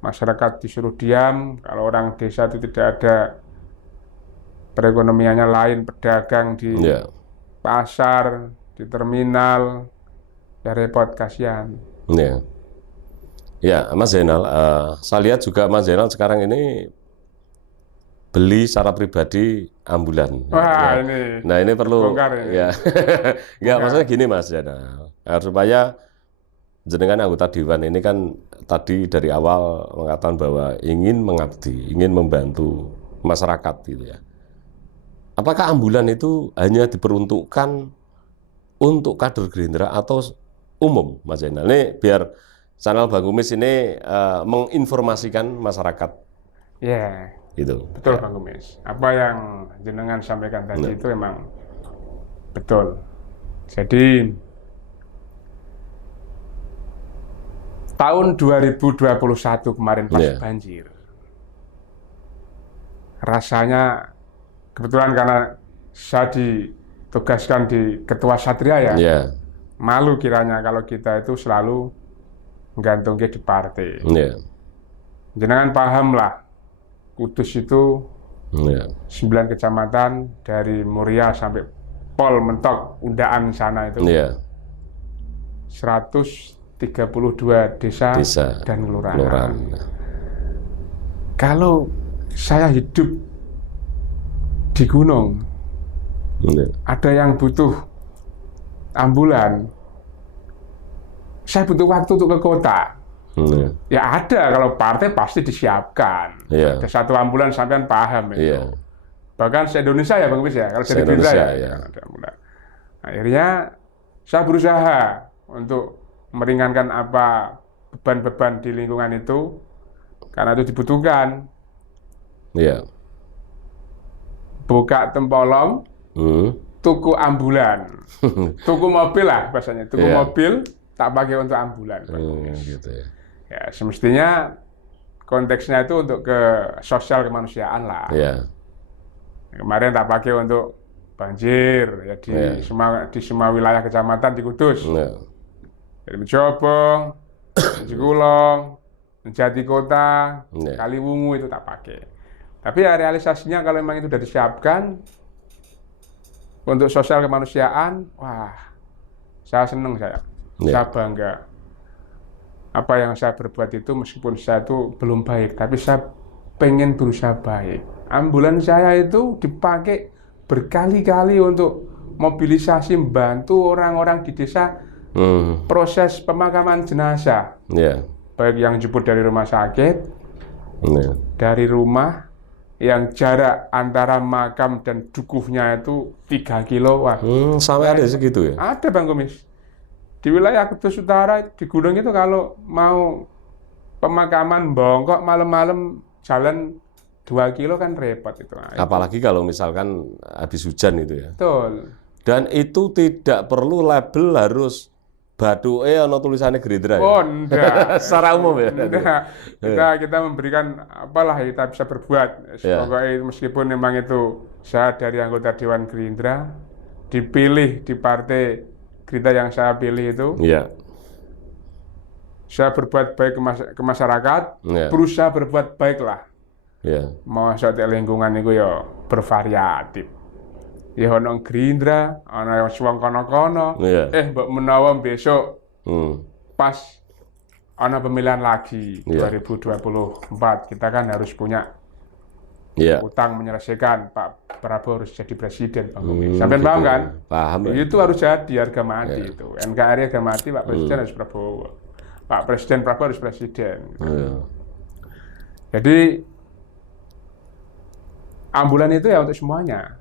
masyarakat disuruh diam. Kalau orang desa itu tidak ada perekonomiannya lain, pedagang di Ya. pasar, di terminal, ya repot, kasihan. Ya. Ya, Mas Zainal, saya lihat juga Mas Zainal sekarang ini beli secara pribadi ambulan. Wah, Ya. ini Nah, ini perlu bongkar ini. ya. Enggak, maksudnya gini Mas Zainal. Supaya jenengan anggota dewan ini kan tadi dari awal mengatakan bahwa ingin mengabdi, ingin membantu masyarakat gitu ya. Apakah ambulan itu hanya diperuntukkan untuk kader Gerindra atau umum, Mas Zainal? Ini biar channel Bang Kumis ini menginformasikan masyarakat Ya, gitu. betul Bang Kumis. Apa yang jenengan sampaikan tadi itu memang betul. Jadi tahun 2021 kemarin pas Iya. banjir, rasanya kebetulan karena saya ditugaskan di Ketua Satria ya, Ya, malu kiranya kalau kita itu selalu gantung di partai. ya, Jenengan paham lah, Kudus itu ya, 9 kecamatan dari Muria sampai Pol Mentok, Undaan sana itu ya. 132 desa, Desa, dan kelurahan. kelurahan. Kalau saya hidup di gunung, Ya, ada yang butuh ambulan, saya butuh waktu untuk ke kota. ya, Ya ada, kalau partai pasti disiapkan. Iya. Ada satu ambulan sampean paham itu. Iya. Bahkan se-Indonesia ya Bang Bis ya, kalau dari Se-Indonesia, Gerindra ya. ada ambulan. Akhirnya saya berusaha untuk meringankan apa beban-beban di lingkungan itu, karena itu dibutuhkan. ya. Buka tempolong, tuku ambulan, tuku mobil lah bahasanya, tuku Iya. mobil tak pakai untuk ambulan. Bang Kumis. Gitu ya. Ya semestinya konteksnya itu untuk ke sosial kemanusiaan lah. Ya, Kemarin tak pakai untuk banjir ya di Iya. semua wilayah kecamatan di Kudus, ya, dari Menjobong, Cikulong, Jati Kota, Iya. Kaliwungu itu tak pakai. Tapi ya realisasinya kalau memang itu sudah disiapkan untuk sosial kemanusiaan, wah, saya senang saya Iya. bangga. Apa yang saya berbuat itu meskipun saya itu belum baik, tapi saya pengen berusaha baik. Ambulan saya itu dipakai berkali-kali untuk mobilisasi membantu orang-orang di desa proses pemakaman jenazah. ya, Baik yang jemput dari rumah sakit, ya. dari rumah yang jarak antara makam dan dukuhnya itu 3 kilo. Wah, Sampai ada segitu ya? ada Bang Kumis. Di wilayah Kudus Utara, di gunung itu kalau mau pemakaman bongkok malam-malam jalan 2 kilo kan repot itu. Nah, Apalagi kalau misalkan habis hujan itu ya. betul. Dan itu tidak perlu label harus Baduke ono tulisannya Gerindra ya? Oh, enggak. Secara umum ya? Enggak. Kita memberikan apalah yang kita bisa berbuat. Ya. Pokoknya meskipun memang itu saya dari anggota Dewan Gerindra, dipilih di partai Gerindra yang saya pilih itu, Iya. saya berbuat baik ke masyarakat, Iya. berusaha berbuat baik lah. Iya. Mau soal lingkungan itu ya bervariatif. Ya ono Gerindra, ono yang suwang kono-kono. Iya. Mbok menawa besok Hmm. pas ono pemilihan lagi Iya. 2024, kita kan harus punya Iya. utang menyelesaikan. Pak Prabowo harus jadi presiden, Bang Kumis. Sampai paham Gitu. kan? Paham ya? Itu harus jadi harga mati Iya. itu. NKRI harga mati, Pak Presiden harus Prabowo. Pak Presiden Prabowo harus presiden. Iya. Jadi ambulan itu ya untuk semuanya.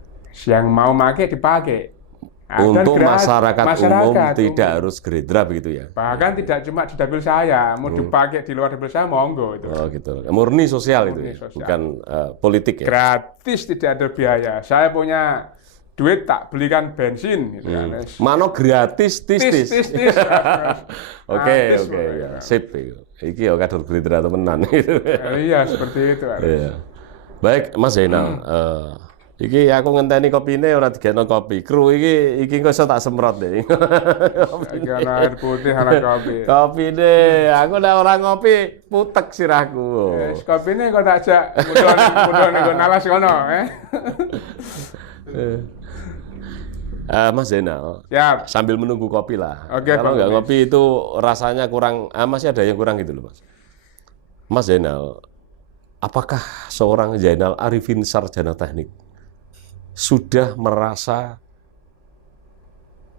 Yang mau pakai dipakai. Nah, dan Untuk gratis, masyarakat umum tidak harus Gerindra begitu ya? Bahkan tidak cuma di dapil saya, mau dipakai di luar dapil saya monggo itu. Oh gitu. Murni sosial itu Murni ya? sosial. Bukan politik ya? Gratis, tidak ada biaya. Saya punya duit tak belikan bensin gitu kan. Mano gratis, tis. Tis. Oke, Gratis, oke, pokoknya. ya. Sip. Iki ya kader Gerindra temenan gitu. Iya, seperti itu. Iya. Baik, Mas Zainal. Iki aku ngenteni kopine ora digeno kopi. Kru iki kok iso tak semprot deh. Iki ana air putih, ana kopi. Kopine, aku nek ora ngopi putek sirahku. Wis kopine kok tak ajak mudhun nggo nalas kono, Mas Zainal, Siap. sambil menunggu kopi lah. Oke, Kalau Bang nggak Komis. ngopi itu rasanya kurang, masih ada yang kurang gitu loh, Mas. Mas Zainal, apakah seorang Zainal Arifin Sarjana Teknik sudah merasa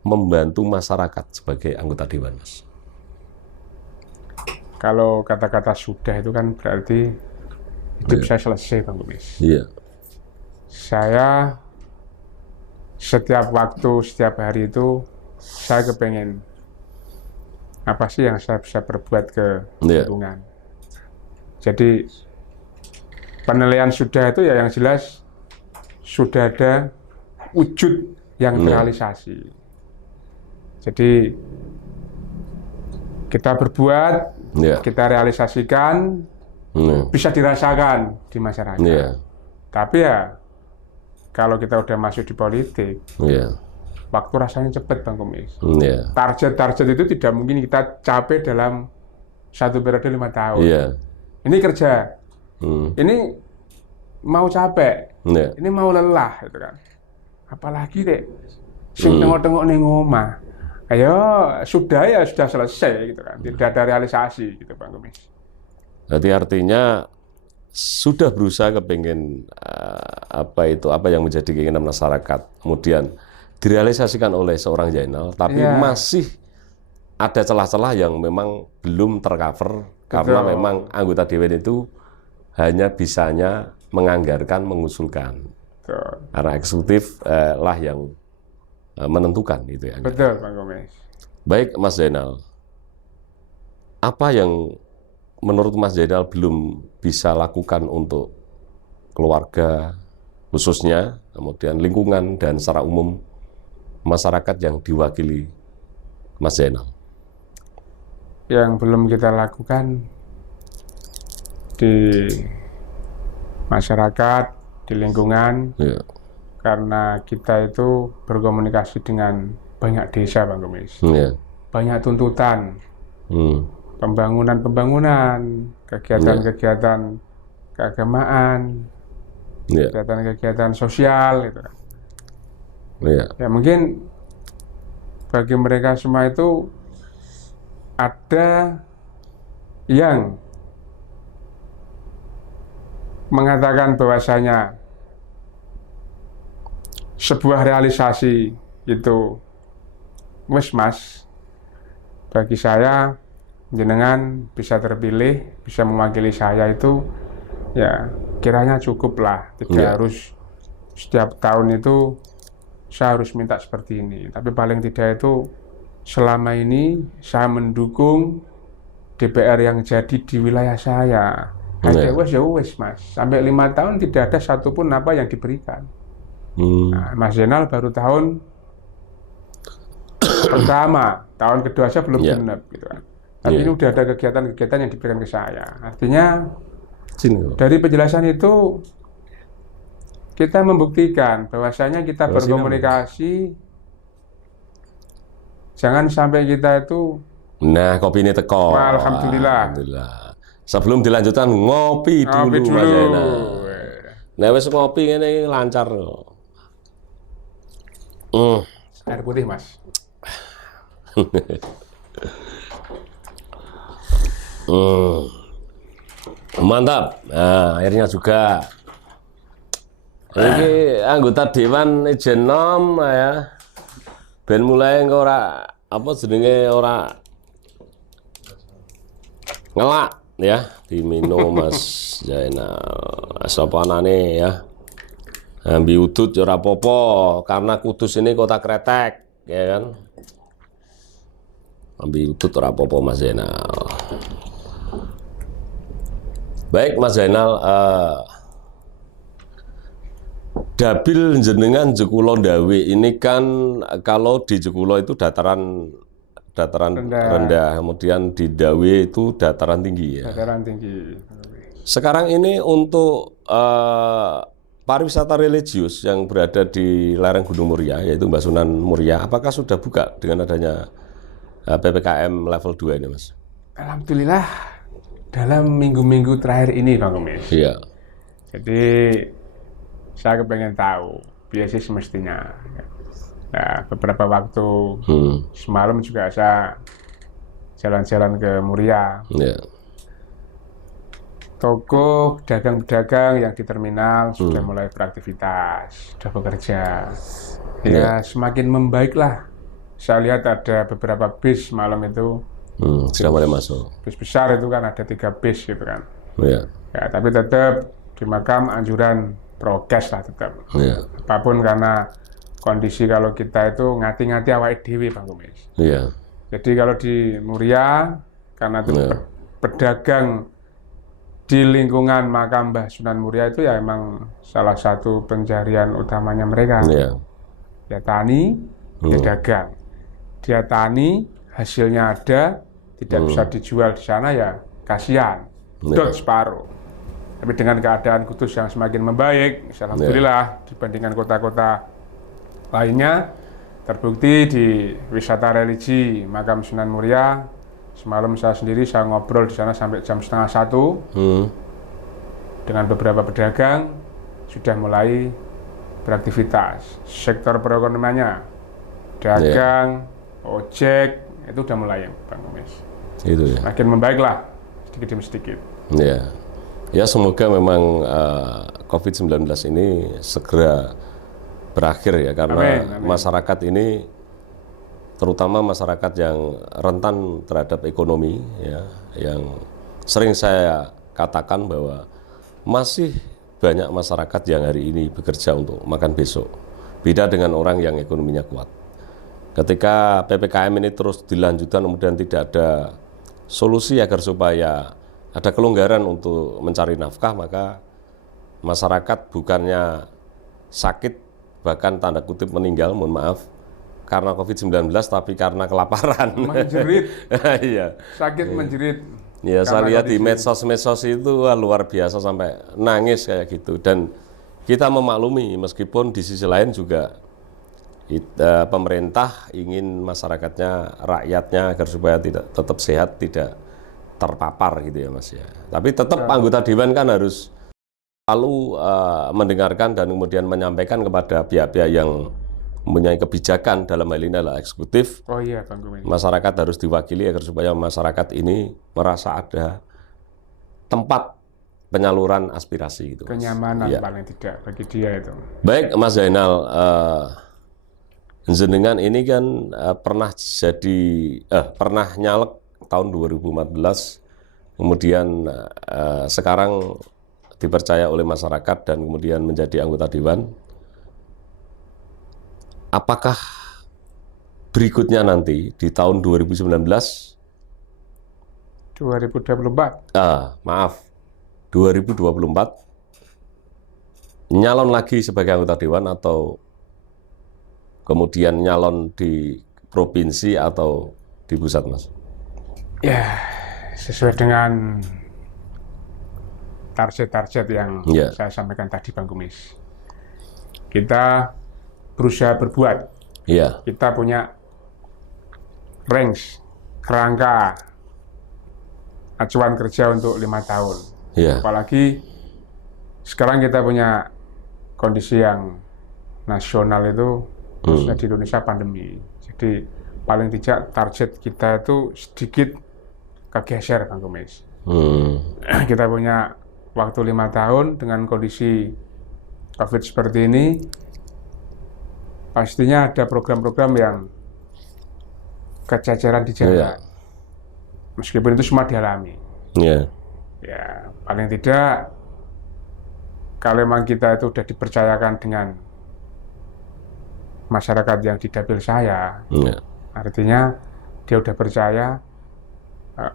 membantu masyarakat sebagai anggota Dewan, Mas? Kalau kata-kata sudah itu kan berarti hidup saya selesai, Bang Komis. Iya. Saya setiap waktu, setiap hari itu saya kepengen apa sih yang saya bisa berbuat ke Iya. lingkungan. Jadi penilaian sudah itu ya yang jelas sudah ada wujud yang terrealisasi. Jadi kita berbuat, Iya. kita realisasikan, bisa dirasakan di masyarakat. Iya. Tapi ya kalau kita udah masuk di politik, Iya. waktu rasanya cepet, Bang Komis. Iya. Target-target itu tidak mungkin kita capai dalam 1 periode 5 tahun. Iya. Ini kerja, ini mau capek, Iya. ini mau lelah, gitu kan. Apalagi deh, sing tengok-tengok ning omah. Ayo, sudah selesai, gitu kan. Tidak ada realisasi, gitu, Bang Komis. Jadi artinya sudah berusaha kepengen apa yang menjadi keinginan masyarakat, kemudian direalisasikan oleh seorang Zainal, tapi Iya. masih ada celah-celah yang memang belum tercover karena Betul. memang anggota Dewan itu hanya bisanya menganggarkan, mengusulkan. Betul, Karena eksekutif lah yang menentukan itu ya. betul, Bang Komis. Baik, Mas Zainal, apa yang menurut Mas Zainal belum bisa lakukan untuk keluarga khususnya, kemudian lingkungan dan secara umum masyarakat yang diwakili Mas Zainal? Yang belum kita lakukan di masyarakat, di lingkungan, Ya. karena kita itu berkomunikasi dengan banyak desa, Bang Komis. Ya. Banyak tuntutan, pembangunan, kegiatan-kegiatan keagamaan, Ya. kegiatan-kegiatan sosial, gitu kan. Ya. Ya mungkin bagi mereka semua itu ada yang mengatakan bahwasanya sebuah realisasi itu wes mas, bagi saya jenengan bisa terpilih, bisa mewakili saya itu ya kiranya cukup lah, tidak harus setiap tahun itu saya harus minta seperti ini, tapi paling tidak itu selama ini saya mendukung DPR yang jadi di wilayah saya. Ada wes mas, sampai 5 tahun tidak ada satupun apa yang diberikan. Nah, Mas Zainal baru tahun pertama, tahun kedua saya belum genap gitu kan. Tapi ini udah ada kegiatan-kegiatan yang diberikan ke saya. Artinya dari penjelasan itu kita membuktikan bahwasanya kita berkomunikasi, jangan sampai kita itu. Nah, kopi ini teko. Alhamdulillah. Sebelum dilanjutkan ngopi dulu, Mas Zainal. Nah, wes ngopi ini lancar. Air putih, Mas. Mantap. Nah, airnya juga. Ini anggota Dewan Ijen Nom ya. Ben mulai ora apa jenenge ora ngelak ya, diminum Mas Zainal. Sopanane ya. Ambi udut ora apa-apa karena Kudus ini kota kretek, ya kan? Ambi udut ora apa-apa Mas Zainal. Baik Mas Zainal, Dabil jenengan Jekulo Ndawe ini kan kalau di Jekulo itu dataran rendah, kemudian di Ndawe itu dataran tinggi ya. Dataran tinggi. Sekarang ini untuk pariwisata religius yang berada di lereng Gunung Muria, yaitu Mbasunan Muria, apakah sudah buka dengan adanya PPKM level 2 ini, Mas? Alhamdulillah dalam minggu-minggu terakhir ini, Bang Kumis. Iya. Jadi saya kepengen tahu biasa semestinya. Nah, beberapa waktu semalam juga saya jalan-jalan ke Muria. Iya. Toko pedagang-pedagang yang di terminal sudah mulai beraktivitas, sudah bekerja. Ya, semakin membaiklah. Saya lihat ada beberapa bis malam itu. Sudah mulai masuk. Bis besar itu kan ada 3 bis gitu kan. Iya. Ya, tapi tetap di makam anjuran prokes lah tetap. Iya. Apapun karena kondisi kalau kita itu ngati-ngati awake dhewe, Bang Kumis. Iya. Jadi kalau di Muria karena itu pedagang di lingkungan makam Mbah Sunan Muria itu ya emang salah satu pencarian utamanya mereka. Iya. Dia tani, dia dagang. Dia tani, hasilnya ada, tidak bisa dijual di sana ya kasihan. Dot separuh. Tapi dengan keadaan Kudus yang semakin membaik, alhamdulillah dibandingkan kota-kota lainnya, terbukti di wisata religi makam Sunan Muria. Semalam saya sendiri saya ngobrol di sana sampai jam 12:30 dengan beberapa pedagang sudah mulai beraktivitas. Sektor perekonomiannya, dagang, ojek itu udah mulai, Bang Kumis. Itu ya. Makin membaiklah sedikit demi sedikit. Ya, ya semoga memang COVID-19 ini segera berakhir ya, karena Amin. masyarakat ini, terutama masyarakat yang rentan terhadap ekonomi, ya, yang sering saya katakan bahwa masih banyak masyarakat yang hari ini bekerja untuk makan besok. Beda dengan orang yang ekonominya kuat. Ketika PPKM ini terus dilanjutkan, kemudian tidak ada solusi agar supaya ada kelonggaran untuk mencari nafkah, maka masyarakat bukannya sakit, bahkan tanda kutip meninggal, mohon maaf, karena COVID-19, tapi karena kelaparan. Menjerit. Iya. Sakit menjerit. Ya, saya lihat di medsos-medsos itu luar biasa sampai nangis kayak gitu. Dan kita memaklumi, meskipun di sisi lain juga pemerintah ingin masyarakatnya, rakyatnya agar supaya tidak tetap sehat, tidak terpapar gitu ya, Mas ya. Tapi tetap anggota dewan kan harus selalu mendengarkan dan kemudian menyampaikan kepada pihak-pihak yang mempunyai kebijakan, dalam hal ini adalah eksekutif. Oh iya, Bang Kumis. Masyarakat harus diwakili agar supaya masyarakat ini merasa ada tempat penyaluran aspirasi gitu, Mas. Kenyamanan Ya. paling tidak bagi dia itu. Baik, Mas Zainal, jenengan ini kan pernah nyalek tahun 2014, kemudian sekarang dipercaya oleh masyarakat dan kemudian menjadi anggota dewan. Apakah berikutnya nanti di tahun 2019, 2024 nyalon lagi sebagai anggota dewan, atau kemudian nyalon di provinsi atau di pusat, Mas? Ya, sesuai dengan target-target yang saya sampaikan tadi, Bang Kumis. Kita berusaha berbuat. Iya. Kita punya range, kerangka, acuan kerja untuk 5 tahun. Iya. Apalagi sekarang kita punya kondisi yang nasional itu, khususnya di Indonesia pandemi. Jadi paling tidak target kita itu sedikit kegeser, Bang Kumis. Kita punya waktu 5 tahun dengan kondisi COVID seperti ini. Pastinya ada program-program yang kececeran di jalan. Meskipun itu semua dialami. Ya, paling tidak kalau memang kita itu sudah dipercayakan dengan masyarakat yang di dapil saya, artinya dia sudah percaya,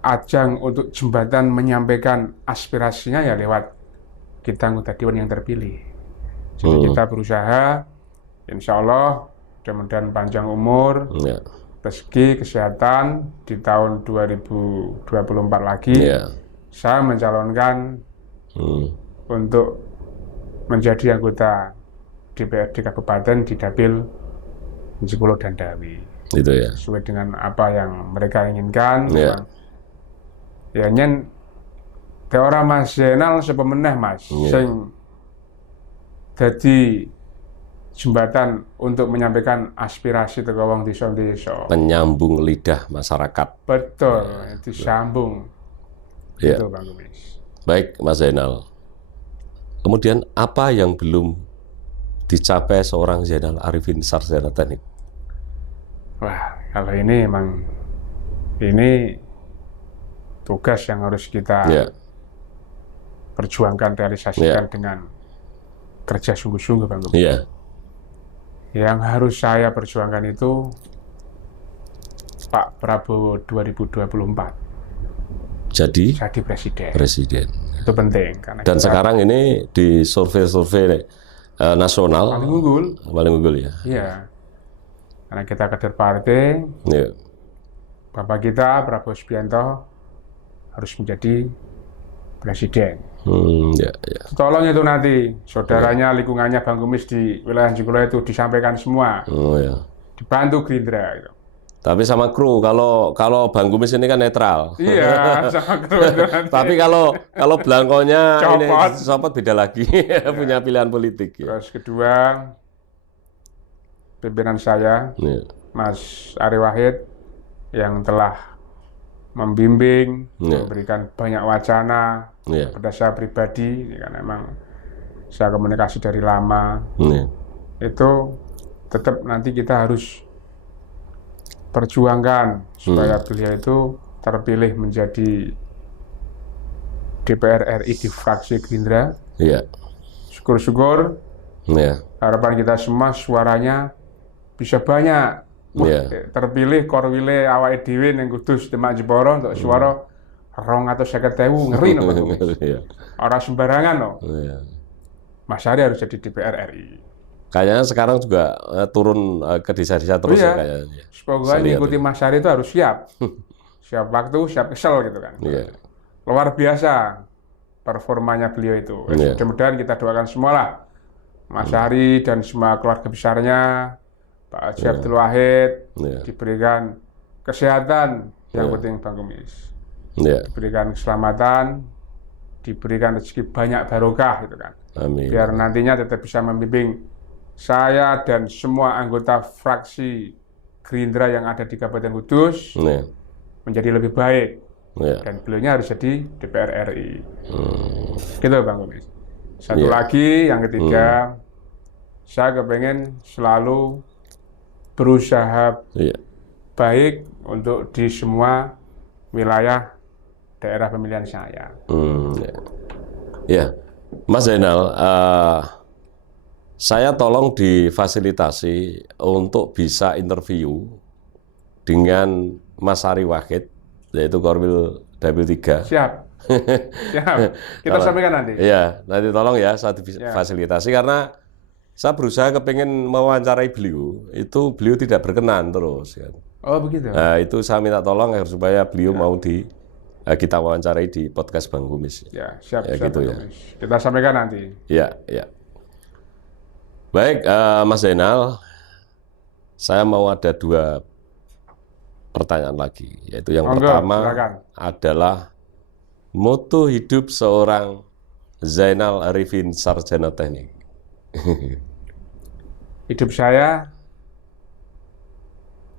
ajang untuk jembatan menyampaikan aspirasinya ya lewat kita anggota dewan yang terpilih. Jadi kita berusaha, insya Allah mudah-mudahan panjang umur, rezeki, kesehatan di tahun 2024 lagi. Saya mencalonkan untuk menjadi anggota DPRD Kabupaten di Dapil Jepolo dan Dawi. Itu ya. Sesuai dengan apa yang mereka inginkan. Ya. Ya nyen orang Mas Zainal sepemeneh Mas, sing dadi jembatan untuk menyampaikan aspirasi ke wong desa-desa. Penyambung lidah masyarakat. Betul, disambung. Ya. Itu Bang Kumis. Baik, Mas Zainal. Kemudian apa yang belum dicapai seorang Zainal Arifin Sarjana Teknik? Wah, kalau ini memang ini tugas yang harus kita perjuangkan, realisasikan dengan kerja sungguh-sungguh, Bang Kumis. Iya. Yang harus saya perjuangkan itu Pak Prabowo 2024. Jadi presiden. Itu penting karena dan sekarang ini di survei-survei nasional paling unggul ya. Iya. Karena kita kader partai. Iya. Bapak kita Prabowo Subianto harus menjadi presiden. Ya. Tolong itu nanti saudaranya, lingkungannya Bang Kumis di wilayah Jepolo itu disampaikan semua. Ya. Dibantu Gerindra itu. Tapi sama kru, kalau Bang Kumis ini kan netral. Iya, sama kru itu nanti. Tapi kalau belangkonya ini copot beda lagi, punya pilihan politik. Ya. Terus kedua, pimpinan saya, Mas Ari Wahid, yang telah membimbing, memberikan banyak wacana kepada saya pribadi, karena memang saya komunikasi dari lama. Itu tetap nanti kita harus perjuangkan supaya beliau itu terpilih menjadi DPR RI di fraksi Gerindra. Iya. Syukur-syukur. Harapan kita semua suaranya bisa banyak. Terpilih korwile awake dhewe ning Kudus Demak Jeporo untuk suara 250.000 ngeri no. Orang sembarangan no. Mas Ari harus jadi DPR RI. Kayaknya sekarang juga turun ke desa-desa terus ya kayaknya. Semoga mengikuti Mas Ari itu harus siap. Siap waktu, siap kesel gitu kan. Luar biasa performanya beliau itu. Mudah-mudahan kita doakan semua lah. Mas Ari dan semua keluarga besarnya, Pak Haji Abdul Wahid, diberikan kesehatan yang penting Bang Kumis. Diberikan keselamatan, diberikan rezeki banyak barokah gitu kan. Amin. Biar nantinya tetap bisa membimbing saya dan semua anggota fraksi Gerindra yang ada di Kabupaten Kudus menjadi lebih baik. Dan beliaunya harus jadi DPR RI. Gitu Bang Kumis. Satu lagi, yang ketiga, saya kepengen selalu berusaha baik untuk di semua wilayah daerah pemilihan saya. Mas Zainal, saya tolong difasilitasi untuk bisa interview dengan Mas Ari Wahid, yaitu Korwil Dapil 3. Siap. Kita sampaikan nanti. Iya, nanti tolong ya saya difasilitasi karena saya berusaha kepengen mewawancarai beliau, itu beliau tidak berkenan terus. Kan. Oh begitu. Nah itu saya minta tolong supaya beliau mau kita wawancarai di podcast Bang Kumis. Ya, siap. Gitu ya. Kita sampaikan nanti. Ya. Baik, Mas Zainal, saya mau ada 2 pertanyaan lagi, yaitu yang pertama silakan. adalah moto hidup seorang Zainal Arifin Sarjana Teknik. Hidup saya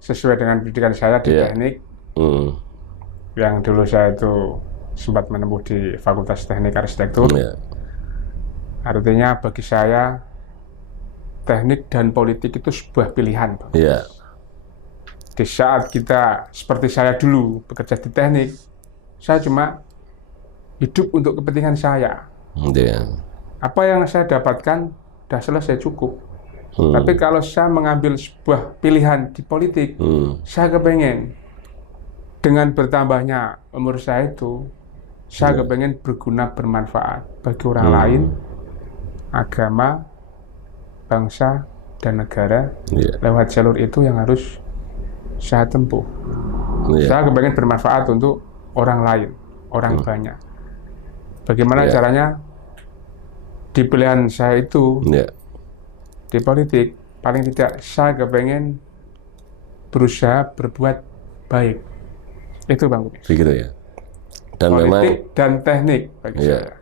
sesuai dengan pendidikan saya di teknik. Yang dulu saya itu sempat menempuh di Fakultas Teknik Arsitektur. Artinya bagi saya teknik dan politik itu sebuah pilihan. Di saat kita seperti saya dulu bekerja di teknik, saya cuma hidup untuk kepentingan saya. Apa yang saya dapatkan sudah selesai cukup. Tapi kalau saya mengambil sebuah pilihan di politik, saya kepengen dengan bertambahnya umur saya itu, saya kepengen berguna bermanfaat bagi orang lain, agama, bangsa, dan negara. Lewat jalur itu yang harus saya tempuh. Saya kepengen bermanfaat untuk orang lain, orang banyak. Bagaimana caranya? di pilihan saya itu Ya. di politik paling tidak saya kepengen berusaha berbuat baik. Itu Bang Kumis. Begitu ya. Dan Politik memang dan teknik bagi Iya. saya.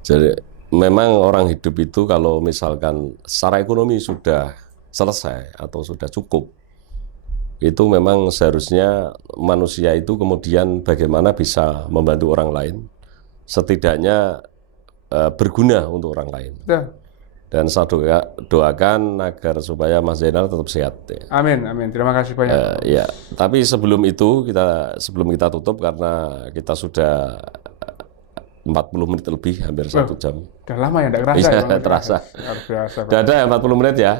jadi memang orang hidup itu kalau misalkan secara ekonomi sudah selesai atau sudah cukup, itu memang seharusnya manusia itu kemudian bagaimana bisa membantu orang lain, setidaknya berguna untuk orang lain. Betul. Dan saya doakan agar supaya Mas Zainal tetap sehat. Ya. Amin, amin. Terima kasih banyak. Ya, tapi sebelum itu sebelum kita tutup karena kita sudah 40 menit lebih, hampir 1 jam. Udah lama ya, enggak kerasa Iya, ya, Bang? terasa. Luar biasa, Bang. Sudah ada ya 40 menit ya.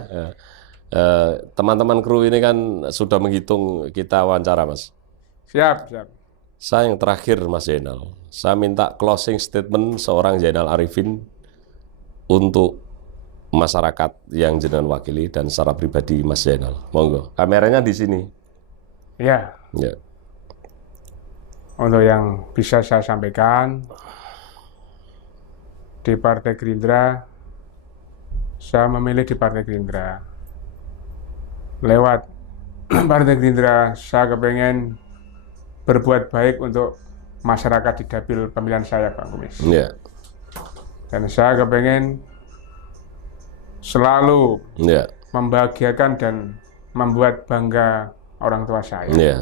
Teman-teman kru ini kan sudah menghitung kita wawancara, Mas. Siap, siap. Saya yang terakhir, Mas Zainal. Saya minta closing statement seorang Zainal Arifin untuk masyarakat yang jenengan wakili dan secara pribadi Mas Zainal. Monggo, kameranya di sini. Ya, Ya. untuk yang bisa saya sampaikan, di Partai Gerindra, saya memilih di Partai Gerindra. Lewat Partai Gerindra, saya kepengen berbuat baik untuk masyarakat di dapil pemilihan saya, Bang Kumis. Ya. Dan saya kepengen selalu Ya. membahagiakan dan membuat bangga orang tua saya. Ya.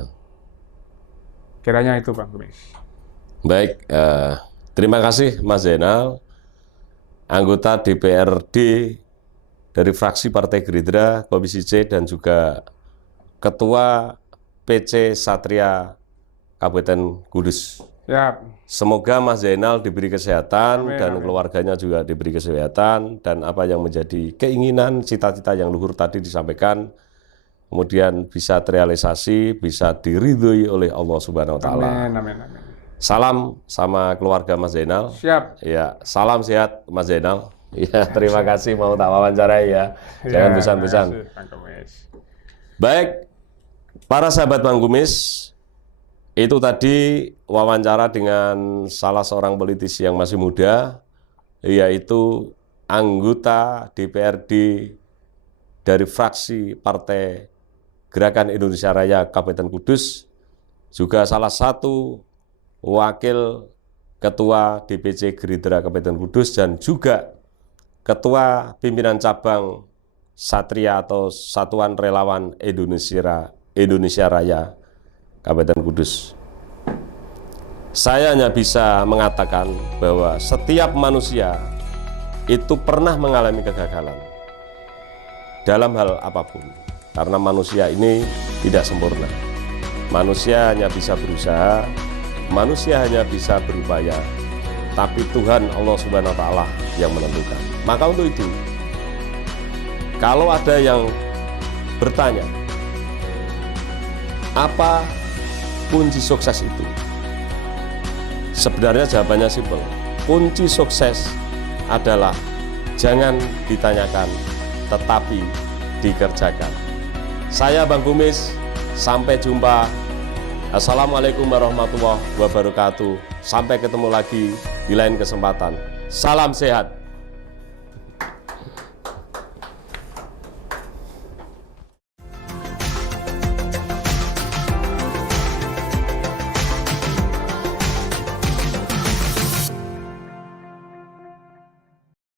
Kiranya itu, Bang Kumis. Baik, terima kasih Mas Zainal, anggota DPRD dari fraksi Partai Gerindra, Komisi C, dan juga Ketua PC Satria Kabupaten Kudus. Siap. Semoga Mas Zainal diberi kesehatan Amin, dan amin. keluarganya juga diberi kesehatan, dan apa yang menjadi keinginan, cita-cita yang luhur tadi disampaikan, kemudian bisa terrealisasi, bisa diridhoi oleh Allah Subhanahu wa Ta'ala. Amin, amin, amin. Salam sama keluarga Mas Zainal. Siap. Ya, salam sehat Mas Zainal. Ya, terima kasih mau tak wawancarai ya. Jangan Ya, bosan-bosan. terima kasih, Bang Kumis. Baik, para sahabat Bang Kumis, itu tadi wawancara dengan salah seorang politisi yang masih muda, yaitu anggota DPRD dari fraksi Partai Gerakan Indonesia Raya Kabupaten Kudus, juga salah satu wakil Ketua DPC Gerindra Kabupaten Kudus, dan juga Ketua Pimpinan Cabang Satria atau Satuan Relawan Indonesia Raya Kabupaten Kudus. Saya hanya bisa mengatakan bahwa setiap manusia itu pernah mengalami kegagalan dalam hal apapun, karena manusia ini tidak sempurna. Manusia hanya bisa berusaha, manusia hanya bisa berupaya, tapi Tuhan Allah Subhanahu wa Ta'ala yang menentukan. Maka untuk itu, kalau ada yang bertanya, apa kunci sukses itu? Sebenarnya jawabannya simpel. Kunci sukses adalah jangan ditanyakan, tetapi dikerjakan. Saya Bang Kumis, sampai jumpa. Assalamualaikum warahmatullahi wabarakatuh. Sampai ketemu lagi di lain kesempatan. Salam sehat.